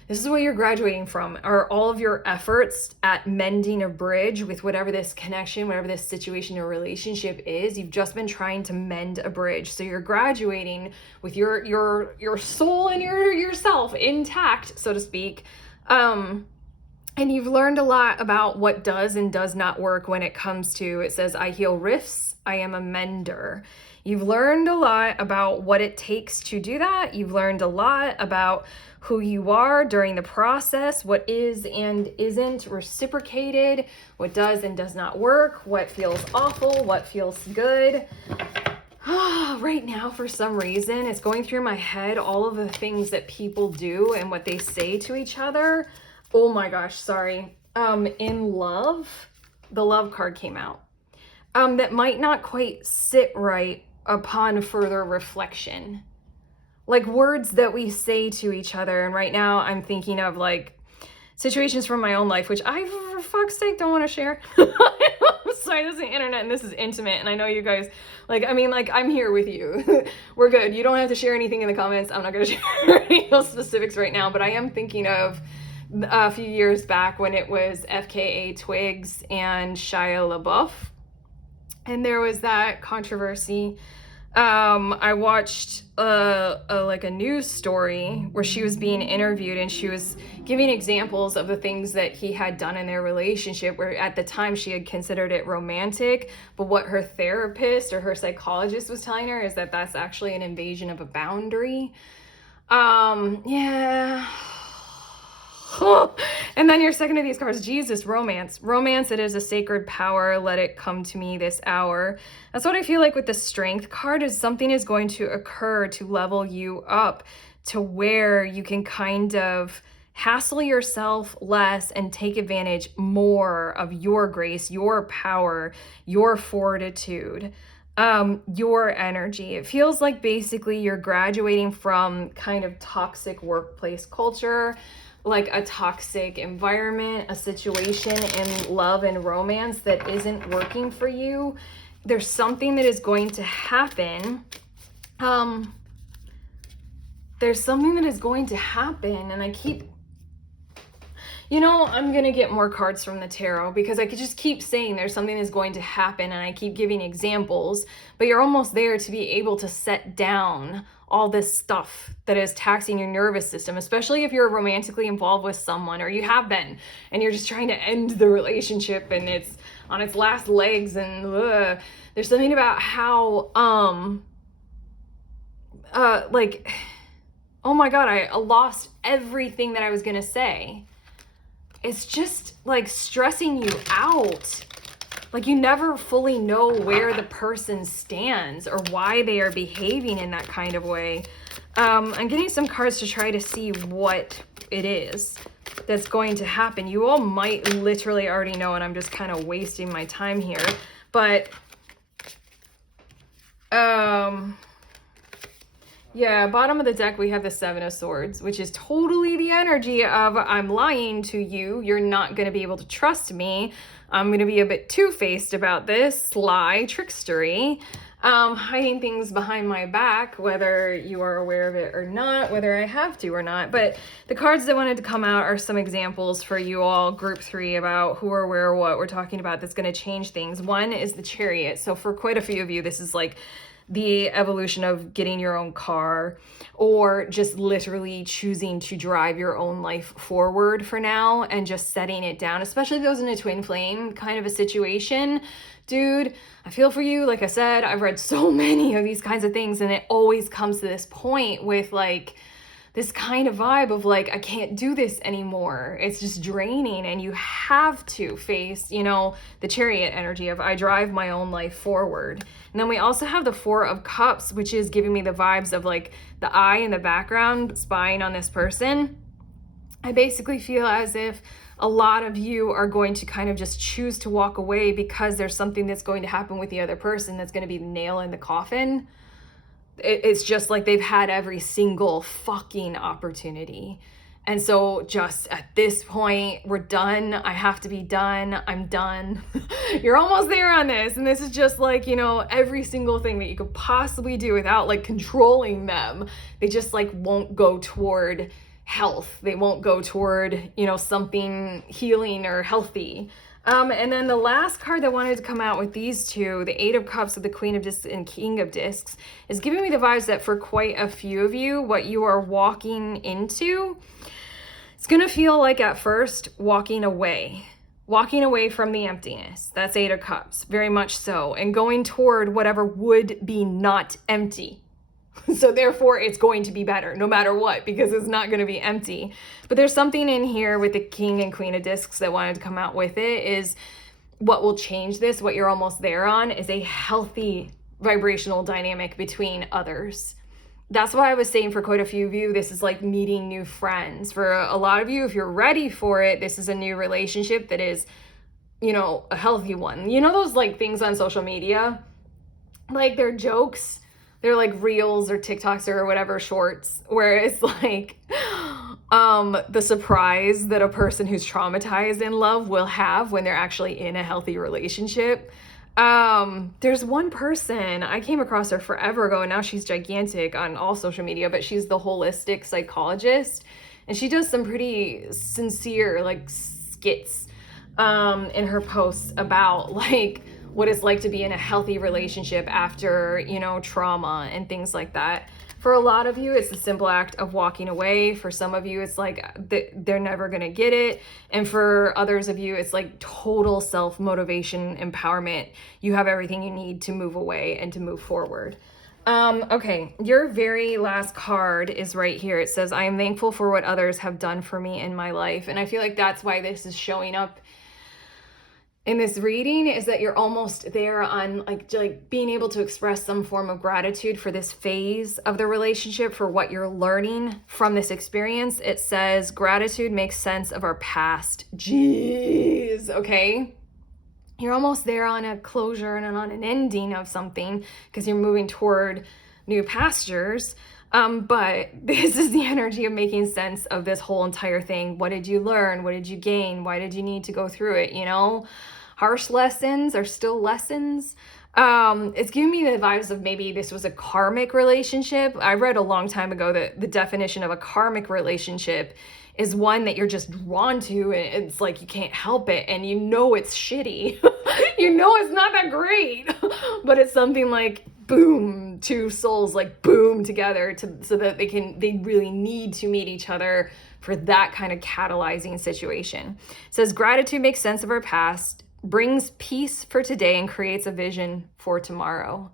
This is what you're graduating from, are all of your efforts at mending a bridge with whatever this connection, whatever this situation or relationship is. You've just been trying to mend a bridge. So you're graduating with your soul and yourself intact, so to speak. And you've learned a lot about what does and does not work when it comes to, it says, I heal rifts, I am a mender. You've learned a lot about what it takes to do that. You've learned a lot about who you are during the process, what is and isn't reciprocated, what does and does not work, what feels awful, what feels good. Right now, for some reason, it's going through my head, all of the things that people do and what they say to each other. Oh my gosh, sorry. In love, the love card came out. That might not quite sit right upon further reflection. Like words that we say to each other. And right now I'm thinking of like situations from my own life, which I, for fuck's sake, don't want to share. I'm sorry, this is the internet and this is intimate. And I know you guys, I'm here with you. We're good. You don't have to share anything in the comments. I'm not going to share any specifics right now, but I am thinking of a few years back when it was FKA Twigs and Shia LaBeouf, and there was that controversy. I watched a news story where she was being interviewed and she was giving examples of the things that he had done in their relationship, where at the time she had considered it romantic, but what her therapist or her psychologist was telling her is that that's actually an invasion of a boundary. Yeah. And then your second of these cards, Jesus, romance. Romance, it is a sacred power. Let it come to me this hour. That's what I feel like with the strength card, is something is going to occur to level you up to where you can kind of hassle yourself less and take advantage more of your grace, your power, your fortitude, your energy. It feels like basically you're graduating from kind of toxic workplace culture, like a toxic environment, a situation in love and romance that isn't working for you. There's something that is going to happen. There's something that is going to happen, and I keep, I'm going to get more cards from the tarot because I could just keep saying there's something that's going to happen, and I keep giving examples, but you're almost there to be able to set down all this stuff that is taxing your nervous system, especially if you're romantically involved with someone, or you have been, and you're just trying to end the relationship and it's on its last legs. And there's something about how like, oh my God, I lost everything that I was gonna say. It's just like stressing you out. Like, you never fully know where the person stands or why they are behaving in that kind of way. I'm getting some cards to try to see what it is that's going to happen. You all might literally already know, and I'm just kind of wasting my time here. But, yeah, bottom of the deck, we have the Seven of Swords, which is totally the energy of, I'm lying to you. You're not going to be able to trust me. I'm going to be a bit two-faced about this, sly, trickstery, hiding things behind my back, whether you are aware of it or not, whether I have to or not. But the cards that wanted to come out are some examples for you all, group 3, about who or where or what we're talking about that's going to change things. One is the Chariot. So for quite a few of you, this is like the evolution of getting your own car, or just literally choosing to drive your own life forward for now and just setting it down, especially those in a twin flame kind of a situation. Dude, I feel for you. Like I said, I've read so many of these kinds of things, and it always comes to this point with like this kind of vibe of like, I can't do this anymore. It's just draining, and you have to face, you know, the Chariot energy of I drive my own life forward. And then we also have the Four of Cups, which is giving me the vibes of like the eye in the background spying on this person. I basically feel as if a lot of you are going to kind of just choose to walk away because there's something that's going to happen with the other person that's going to be the nail in the coffin. It's just like they've had every single fucking opportunity. And so just at this point, we're done. I have to be done. I'm done. You're almost there on this. And this is just like, you know, every single thing that you could possibly do without like controlling them. They just like won't go toward health. They won't go toward, you know, something healing or healthy. And then the last card that wanted to come out with these two, the Eight of Cups with the Queen of Discs and King of Discs, is giving me the vibes that for quite a few of you, what you are walking into, it's going to feel like at first walking away from the emptiness. That's Eight of Cups, very much so, and going toward whatever would be not empty. So therefore it's going to be better no matter what, because it's not going to be empty. But there's something in here with the King and Queen of Discs that wanted to come out with it is what will change this, what you're almost there on, is a healthy vibrational dynamic between others. That's why I was saying for quite a few of you, this is like meeting new friends. For a lot of you, if you're ready for it, this is a new relationship that is, you know, a healthy one. You know those like things on social media? Like they're jokes. They're like reels or TikToks or whatever shorts, where it's like the surprise that a person who's traumatized in love will have when they're actually in a healthy relationship. There's one person, I came across her forever ago, and now she's gigantic on all social media, but she's the holistic psychologist, and she does some pretty sincere like skits in her posts about like what it's like to be in a healthy relationship after, you know, trauma and things like that. For a lot of you, it's the simple act of walking away. For some of you, it's like they're never gonna get it. And for others of you, it's like total self-motivation, empowerment. You have everything you need to move away and to move forward. Okay, your very last card is right here. It says, I am thankful for what others have done for me in my life. And I feel like that's why this is showing up in this reading, is that you're almost there on like being able to express some form of gratitude for this phase of the relationship, for what you're learning from this experience. It says gratitude makes sense of our past. Jeez, okay? You're almost there on a closure and on an ending of something because you're moving toward new pastures. But this is the energy of making sense of this whole entire thing. What did you learn? What did you gain? Why did you need to go through it? You know, harsh lessons are still lessons. It's giving me the vibes of maybe this was a karmic relationship. I read a long time ago that the definition of a karmic relationship is one that you're just drawn to, and it's like you can't help it, and you know it's shitty. You know it's not that great, but it's something like boom, two souls like boom together so that they really need to meet each other for that kind of catalyzing situation. It says gratitude makes sense of our past, brings peace for today, and creates a vision for tomorrow.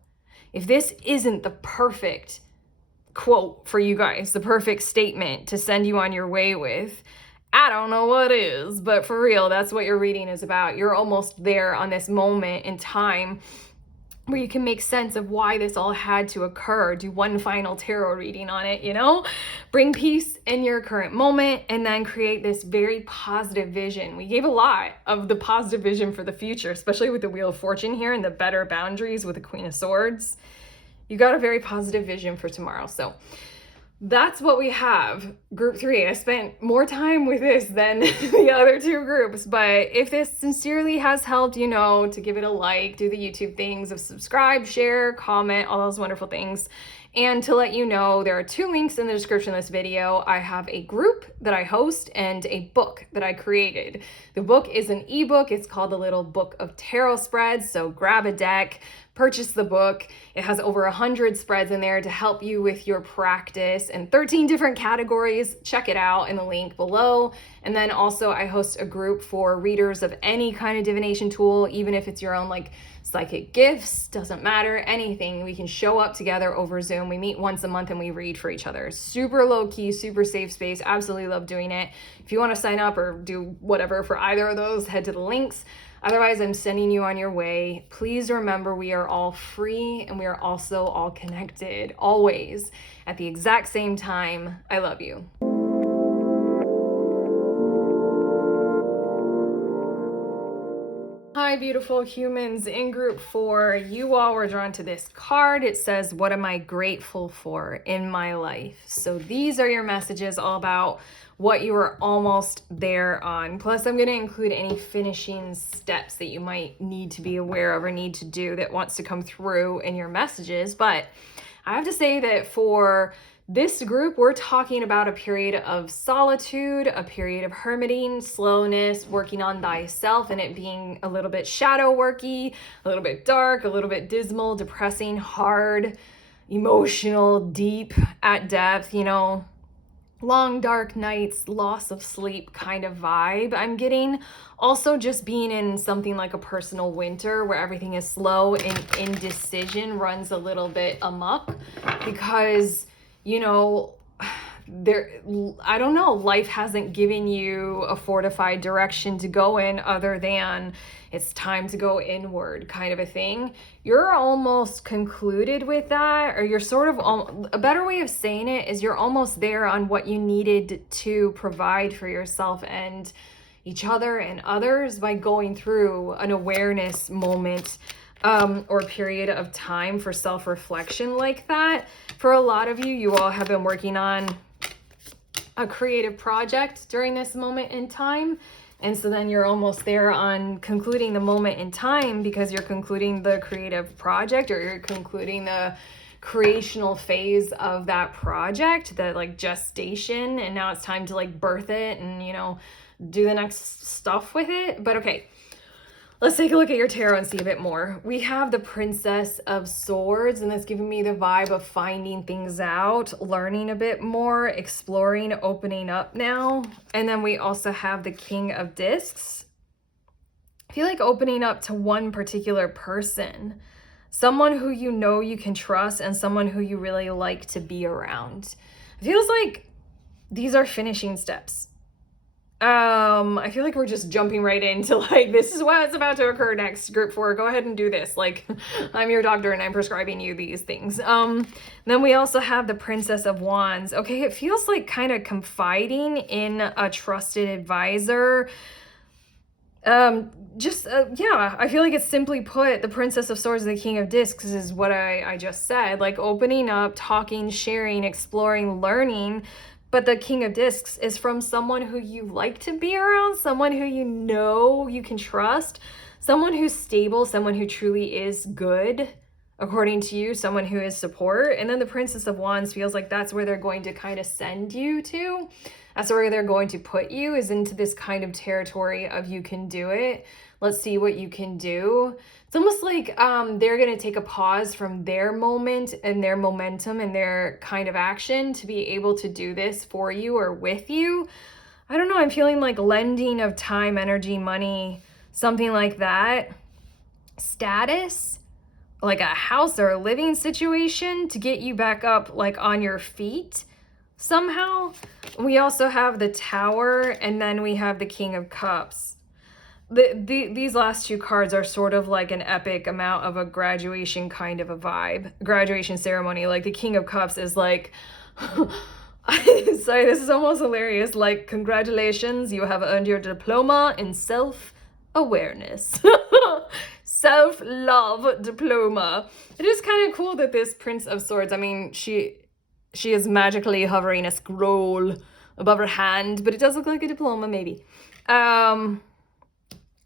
If this isn't the perfect quote for you guys, the perfect statement to send you on your way with, I don't know what is, but for real, that's what your reading is about. You're almost there on this moment in time where you can make sense of why this all had to occur. Do one final tarot reading on it, you know? Bring peace in your current moment and then create this very positive vision. We gave a lot of the positive vision for the future, especially with the Wheel of Fortune here and the better boundaries with the Queen of Swords. You got a very positive vision for tomorrow. So that's what we have. Group 3. I spent more time with this than the other two groups, but if this sincerely has helped, you know, to give it a like, do the YouTube things of subscribe, share, comment, all those wonderful things. And to let you know, there are 2 links in the description of this video. I have a group that I host and a book that I created. The book is an ebook. It's called The Little Book of Tarot Spreads. So grab a deck, purchase the book. It has over 100 spreads in there to help you with your practice in 13 different categories. Check it out in the link below. And then also I host a group for readers of any kind of divination tool, even if it's your own like psychic gifts, doesn't matter, anything. We can show up together over Zoom. We meet once a month and we read for each other. Super low key, super safe space. Absolutely love doing it. If you want to sign up or do whatever for either of those, head to the links. Otherwise, I'm sending you on your way. Please remember, we are all free and we are also all connected, always, at the exact same time. I love you. Hi, beautiful humans. In group 4, you all were drawn to this card. It says, what am I grateful for in my life? So these are your messages all about what you are almost there on. Plus, I'm going to include any finishing steps that you might need to be aware of or need to do that wants to come through in your messages. But I have to say that for this group, we're talking about a period of solitude, a period of hermiting, slowness, working on thyself, and it being a little bit shadow worky, a little bit dark, a little bit dismal, depressing, hard, emotional, deep, at depth, you know, long dark nights, loss of sleep kind of vibe I'm getting. Also just being in something like a personal winter where everything is slow and indecision runs a little bit amok because, you know, I don't know, life hasn't given you a fortified direction to go in other than it's time to go inward kind of a thing. You're almost concluded with that, or you're sort of, a better way of saying it is you're almost there on what you needed to provide for yourself and each other and others by going through an awareness moment or period of time for self-reflection like that. For a lot of you, you all have been working on a creative project during this moment in time. And so then you're almost there on concluding the moment in time because you're concluding the creative project or you're concluding the creational phase of that project, the like gestation. And now it's time to like birth it and, you know, do the next stuff with it. But okay. Let's take a look at your tarot and see a bit more. We have the Princess of Swords, and that's giving me the vibe of finding things out, learning a bit more, exploring, opening up now. And then we also have the King of Discs. I feel like opening up to one particular person, someone who you know you can trust and someone who you really like to be around. It feels like these are finishing steps. I feel like we're just jumping right into like, this is what's about to occur next, group 4. Go ahead and do this. Like, I'm your doctor and I'm prescribing you these things. Then we also have the Princess of Wands. Okay, it feels like kind of confiding in a trusted advisor. Yeah, I feel like it's simply put, the Princess of Swords and the King of Discs is what I just said. Like opening up, talking, sharing, exploring, learning. But the King of Discs is from someone who you like to be around, someone who you know you can trust, someone who's stable, someone who truly is good, according to you, someone who is support. And then the Princess of Wands feels like that's where they're going to kind of send you to. That's where they're going to put you, is into this kind of territory of you can do it. Let's see what you can do. It's almost like they're going to take a pause from their moment and their momentum and their kind of action to be able to do this for you or with you. I don't know. I'm feeling like lending of time, energy, money, something like that. Status, like a house or a living situation to get you back up like on your feet somehow. We also have the Tower, and then we have the King of Cups. These last two cards are sort of like an epic amount of a graduation kind of a vibe, graduation ceremony. Like the King of Cups is like, sorry, this is almost hilarious. Like, congratulations, you have earned your diploma in self-awareness. Self-love diploma. It is kind of cool that this Prince of Swords, I mean, she is magically hovering a scroll above her hand, but it does look like a diploma, maybe.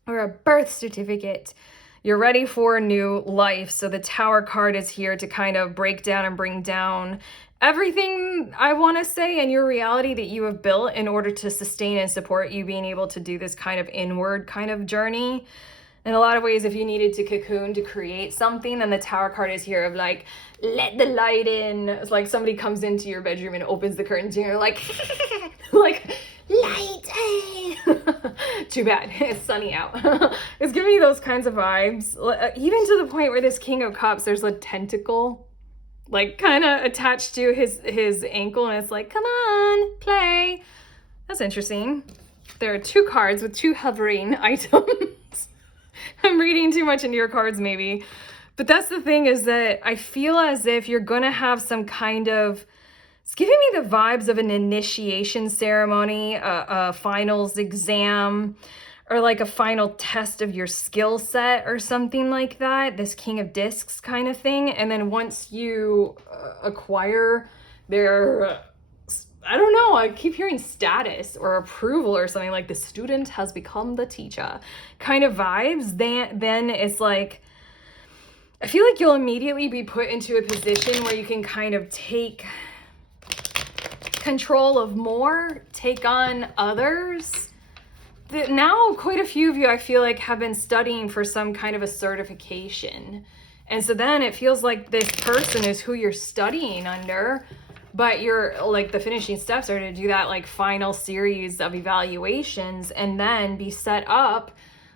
Or a birth certificate. You're ready for a new life. So the Tower card is here to kind of break down and bring down everything, I want to say, in your reality that you have built in order to sustain and support you being able to do this kind of inward kind of journey. In a lot of ways, if you needed to cocoon to create something, then the Tower card is here of like, let the light in. It's like somebody comes into your bedroom and opens the curtains and you're like, like, light. Too bad, it's sunny out. It's giving me those kinds of vibes. Even to the point where this King of Cups, there's a tentacle like kind of attached to his ankle, and it's like, come on, play. That's interesting. There are two cards with two hovering items. I'm reading too much into your cards maybe, but that's the thing, is that I feel as if you're gonna have some kind of, it's giving me the vibes of an initiation ceremony, a finals exam, or like a final test of your skill set or something like that, this King of Discs kind of thing. And then once you acquire their, I don't know, I keep hearing status or approval or something, like the student has become the teacher kind of vibes, then it's like, I feel like you'll immediately be put into a position where you can kind of take control of more, take on others. Now quite a few of you, I feel like, have been studying for some kind of a certification. And so then it feels like this person is who you're studying under, but you're like, the finishing steps are to do that like final series of evaluations and then be set up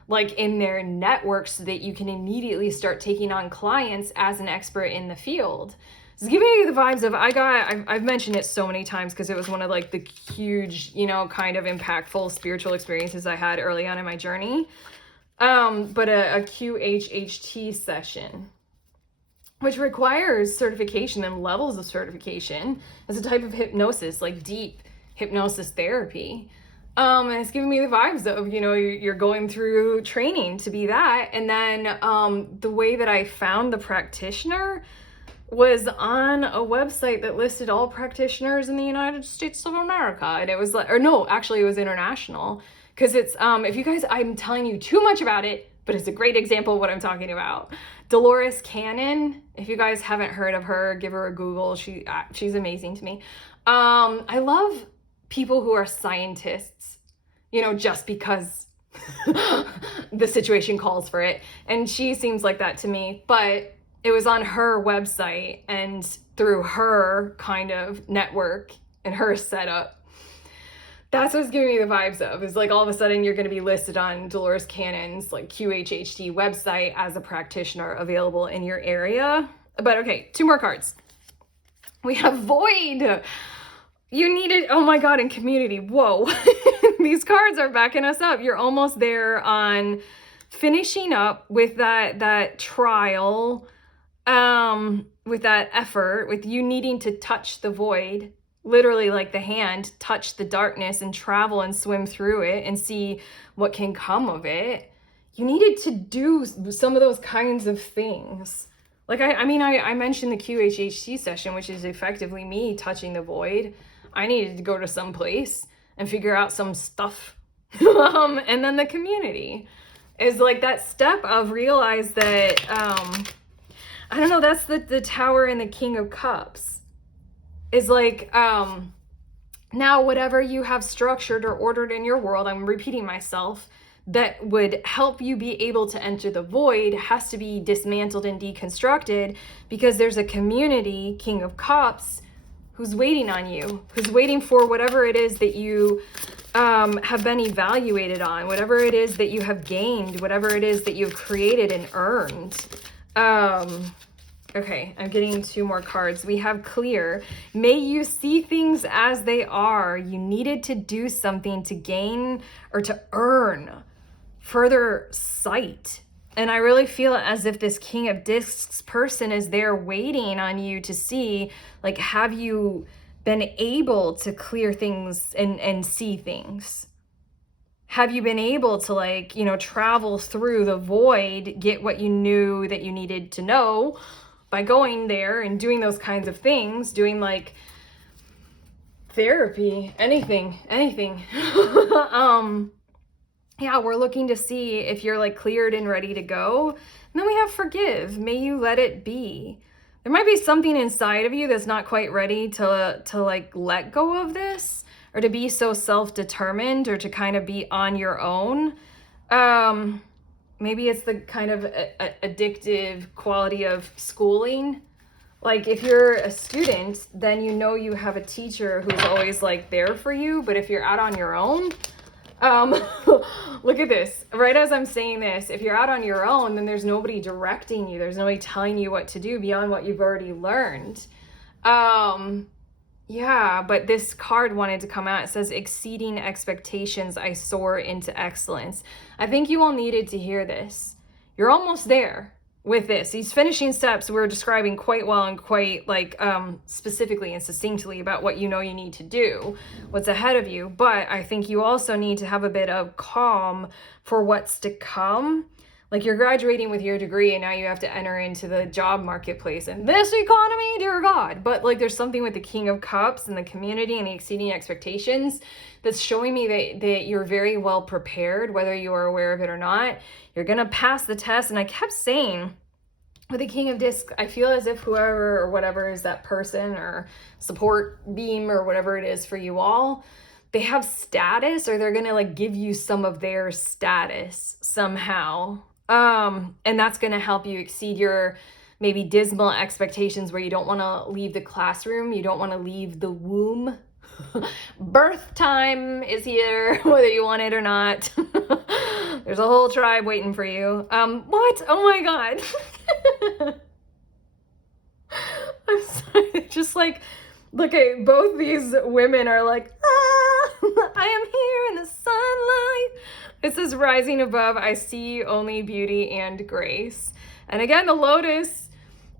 like in their network so that you can immediately start taking on clients as an expert in the field. It's giving me the vibes of, I've mentioned it so many times because it was one of like the huge, you know, kind of impactful spiritual experiences I had early on in my journey. But a QHHT session, which requires certification and levels of certification as a type of hypnosis, like deep hypnosis therapy. And it's giving me the vibes of, you know, you're going through training to be that. And then the way that I found the practitioner was on a website that listed all practitioners in the United States of America. And it was like, or no, actually it was international. Because it's, if you guys, I'm telling you too much about it, but it's a great example of what I'm talking about. Dolores Cannon, if you guys haven't heard of her, give her a Google. She's amazing to me. I love people who are scientists, you know, just because the situation calls for it. And she seems like that to me, but it was on her website and through her kind of network and her setup. That's what's giving me the vibes of, is like all of a sudden you're going to be listed on Dolores Cannon's like QHHT website as a practitioner available in your area. But okay, two more cards. We have Void. You need it. Oh my God, in Community. Whoa. These cards are backing us up. You're almost there on finishing up with that trial, with that effort, with you needing to touch the void, literally like the hand, touch the darkness and travel and swim through it and see what can come of it. You needed to do some of those kinds of things. Like, I mean, I mentioned the QHHT session, which is effectively me touching the void. I needed to go to some place and figure out some stuff. And then the community is like that step of realize that, I don't know, that's the Tower and the King of Cups. Is like, now whatever you have structured or ordered in your world, I'm repeating myself, that would help you be able to enter the void has to be dismantled and deconstructed, because there's a community, King of Cups, who's waiting on you, who's waiting for whatever it is that you have been evaluated on, whatever it is that you have gained, whatever it is that you've created and earned. Okay, I'm getting 2 more cards. We have clear. May you see things as they are. You needed to do something to gain or to earn further sight. And I really feel as if this King of Discs person is there waiting on you to see, like, have you been able to clear things and see things? Have you been able to, like, you know, travel through the void, get what you knew that you needed to know by going there and doing those kinds of things, doing like therapy, anything. Yeah, we're looking to see if you're like cleared and ready to go. And then we have forgive. May you let it be. There might be something inside of you that's not quite ready to like let go of this, or to be so self-determined, or to kind of be on your own. Maybe it's the kind of addictive quality of schooling. Like if you're a student, then you know you have a teacher who's always like there for you. But if you're out on your own, look at this. Right as I'm saying this, if you're out on your own, then there's nobody directing you. There's nobody telling you what to do beyond what you've already learned. Yeah, but this card wanted to come out. It says, exceeding expectations, I soar into excellence. I think you all needed to hear this. You're almost there with this. These finishing steps we're describing quite well and quite like specifically and succinctly about what you know you need to do, what's ahead of you. But I think you also need to have a bit of calm for what's to come. Like you're graduating with your degree and now you have to enter into the job marketplace and this economy, dear God. But like there's something with the King of Cups and the community and the exceeding expectations that's showing me that you're very well prepared, whether you are aware of it or not. You're going to pass the test. And I kept saying with the King of Discs, I feel as if whoever or whatever is that person or support beam or whatever it is for you all, they have status, or they're going to like give you some of their status somehow. And that's going to help you exceed your maybe dismal expectations where you don't want to leave the classroom. You don't want to leave the womb. Birth time is here, whether you want it or not. There's a whole tribe waiting for you. What? Oh my God. I'm sorry. Just like, look at both these women are like, I am here in the sunlight. It says, rising above, I see only beauty and grace. And again, the lotus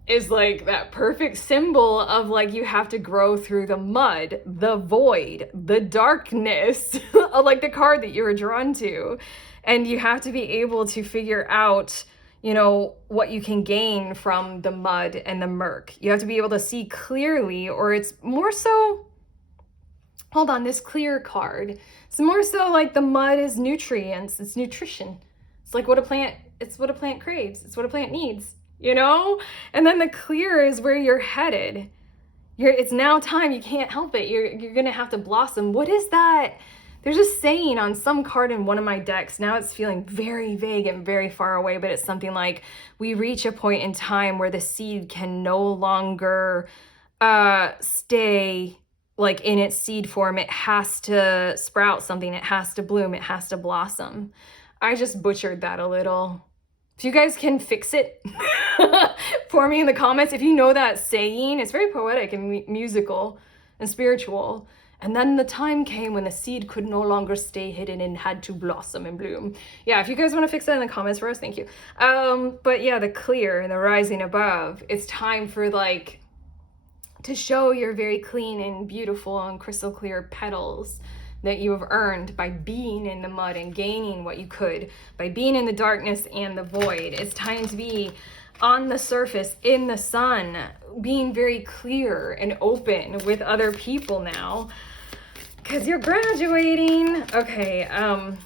is like that perfect symbol of like you have to grow through the mud, the void, the darkness, like the card that you were drawn to. And you have to be able to figure out, you know, what you can gain from the mud and the murk. You have to be able to see clearly, or it's more so, hold on, this clear card. It's more so like the mud is nutrients, it's nutrition. It's like what a plant craves. It's what a plant needs, you know? And then the clear is where you're headed. It's now time, you can't help it. You're gonna have to blossom. What is that? There's a saying on some card in one of my decks. Now it's feeling very vague and very far away, but it's something like, we reach a point in time where the seed can no longer stay like in its seed form. It has to sprout something. It has to bloom. It has to blossom. I just butchered that a little. If you guys can fix it for me in the comments, if you know that saying, it's very poetic and musical and spiritual. And then the time came when the seed could no longer stay hidden and had to blossom and bloom. Yeah, if you guys want to fix that in the comments for us, thank you. But yeah, the clear and the rising above, it's time for like, to show your very clean and beautiful and crystal clear petals that you have earned by being in the mud and gaining what you could, by being in the darkness and the void. It's time to be on the surface, in the sun, being very clear and open with other people now, because you're graduating. Okay, I'm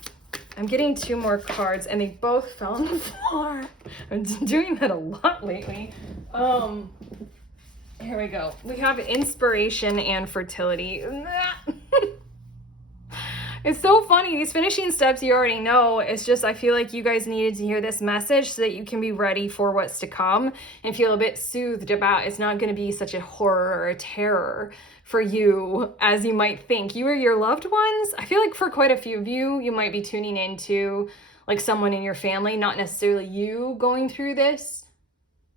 getting 2 more cards and they both fell on the floor. I'm doing that a lot lately. Here we go. We have inspiration and fertility. It's so funny. These finishing steps you already know. It's just I feel like you guys needed to hear this message so that you can be ready for what's to come and feel a bit soothed about it's not going to be such a horror or a terror for you as you might think. You or your loved ones, I feel like for quite a few of you, you might be tuning into like someone in your family, not necessarily you going through this.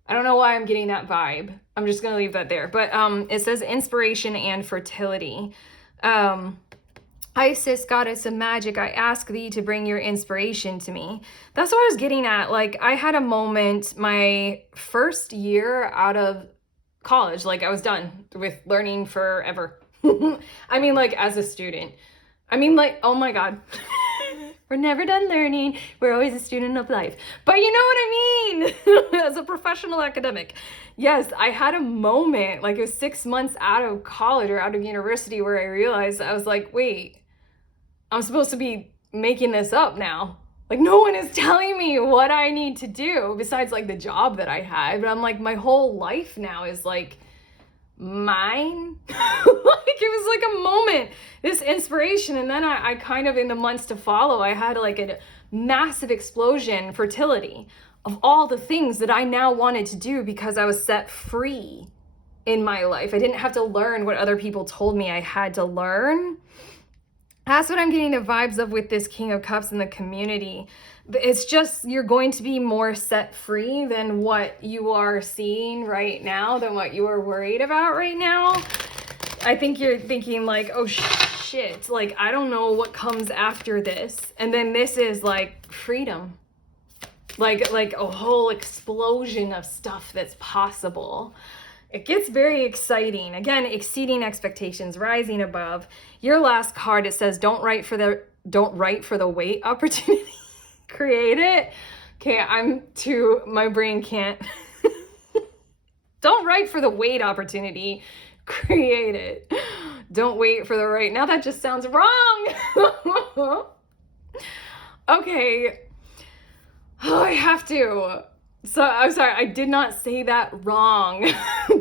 I don't know why I'm getting that vibe. I'm just going to leave that there. But it says inspiration and fertility. Isis, goddess of magic, I ask thee to bring your inspiration to me. That's what I was getting at. Like, I had a moment my first year out of college, like I was done with learning forever. I mean, like as a student. I mean, like, oh my God. We're never done learning. We're always a student of life. But you know what I mean? As a professional academic. Yes, I had a moment, like it was 6 months out of college or out of university where I realized, I was like, wait, I'm supposed to be making this up now. Like no one is telling me what I need to do besides like the job that I had. But I'm like, my whole life now is like mine. Like it was like a moment, this inspiration. And then I kind of in the months to follow, I had like a massive explosion fertility of all the things that I now wanted to do because I was set free in my life. I didn't have to learn what other people told me I had to learn. That's what I'm getting the vibes of with this King of Cups in the community. It's just, you're going to be more set free than what you are seeing right now, than what you are worried about right now. I think you're thinking like, oh shit, like, I don't know what comes after this. And then this is like freedom. Like a whole explosion of stuff that's possible. It gets very exciting. Again, exceeding expectations, rising above. Your last card, it says, don't write for the wait opportunity. Create it. Okay, my brain can't. Don't write for the wait opportunity. Create it. Don't wait for the right. Now that just sounds wrong. Okay. Oh, I have to. So I'm sorry, I did not say that wrong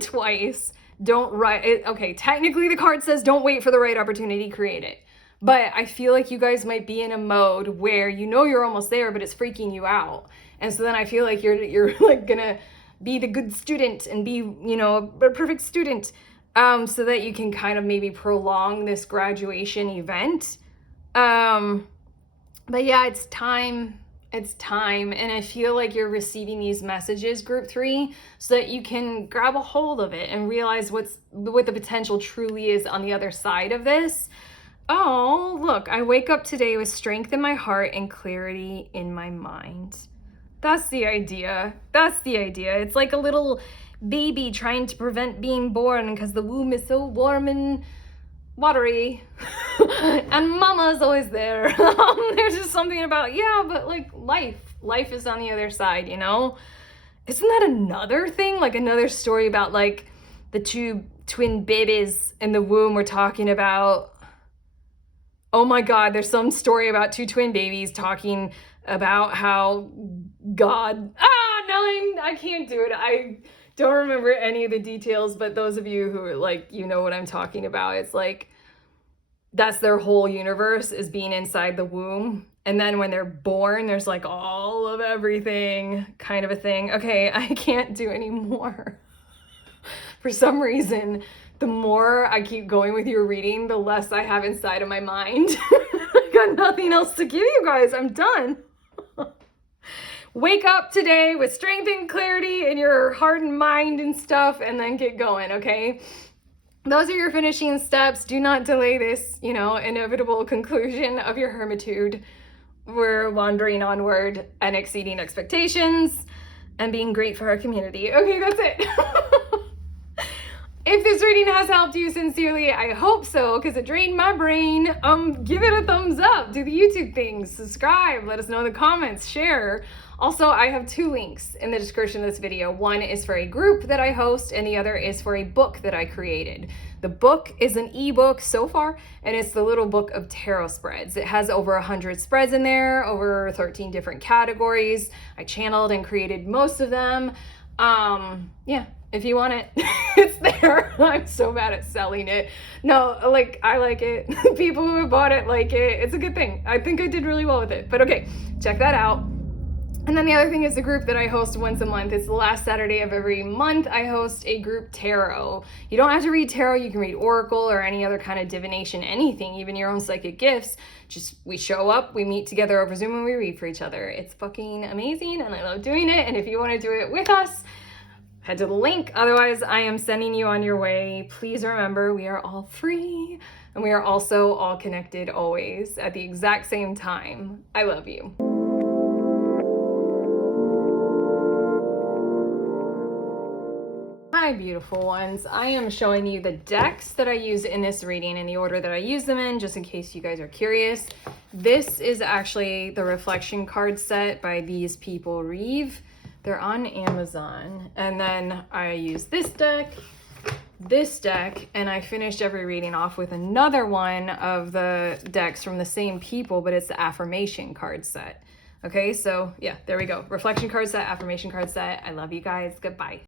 twice. Don't write it. Okay, technically the card says don't wait for the right opportunity, create it. But I feel like you guys might be in a mode where you know you're almost there, but it's freaking you out. And so then I feel like you're like gonna be the good student and be, you know, a perfect student, so that you can kind of maybe prolong this graduation event. But yeah, it's time. It's time. And I feel like you're receiving these messages, group 3, so that you can grab a hold of it and realize what the potential truly is on the other side of this. Oh, look, I wake up today with strength in my heart and clarity in my mind. That's the idea. That's the idea. It's like a little baby trying to prevent being born because the womb is so warm and watery. And mama's always there. There's just something about, yeah, but like life is on the other side, you know? Isn't that another thing? Like another story about like the 2 twin babies in the womb we're talking about. Oh my God, there's some story about 2 twin babies talking about how God, I can't do it. I don't remember any of the details, but those of you who are like, you know what I'm talking about. It's like, that's their whole universe, is being inside the womb. And then when they're born, there's like all of everything kind of a thing. Okay, I can't do anymore. For some reason, the more I keep going with your reading, the less I have inside of my mind. I got nothing else to give you guys. I'm done. Wake up today with strength and clarity in your heart and mind and stuff, and then get going, okay? Those are your finishing steps. Do not delay this, you know, inevitable conclusion of your hermitude. We're wandering onward and exceeding expectations and being great for our community. Okay, that's it. If this reading has helped you sincerely, I hope so, because it drained my brain. Give it a thumbs up, do the YouTube things, subscribe, let us know in the comments, share. Also, I have 2 links in the description of this video. One is for a group that I host, and the other is for a book that I created. The book is an ebook so far, and it's the little book of tarot spreads. It has over 100 spreads in there, over 13 different categories. I channeled and created most of them. Yeah, if you want it, it's there. I'm so bad at selling it. No, like, I like it. People who have bought it like it. It's a good thing. I think I did really well with it. But okay, check that out. And then the other thing is the group that I host once a month. It's the last Saturday of every month. I host a group tarot. You don't have to read tarot. You can read oracle or any other kind of divination, anything, even your own psychic gifts. Just, we show up, we meet together over Zoom, and we read for each other. It's fucking amazing, and I love doing it. And if you want to do it with us, head to the link. Otherwise, I am sending you on your way. Please remember, we are all free, and we are also all connected always at the exact same time. I love you. Hi, beautiful ones. I am showing you the decks that I use in this reading in the order that I use them in, just in case you guys are curious. This is actually the reflection card set by These People Reeve. They're on Amazon. And then I use this deck, and I finished every reading off with another one of the decks from the same people, but it's the affirmation card set. Okay, so yeah, there we go. Reflection card set, affirmation card set. I love you guys. Goodbye.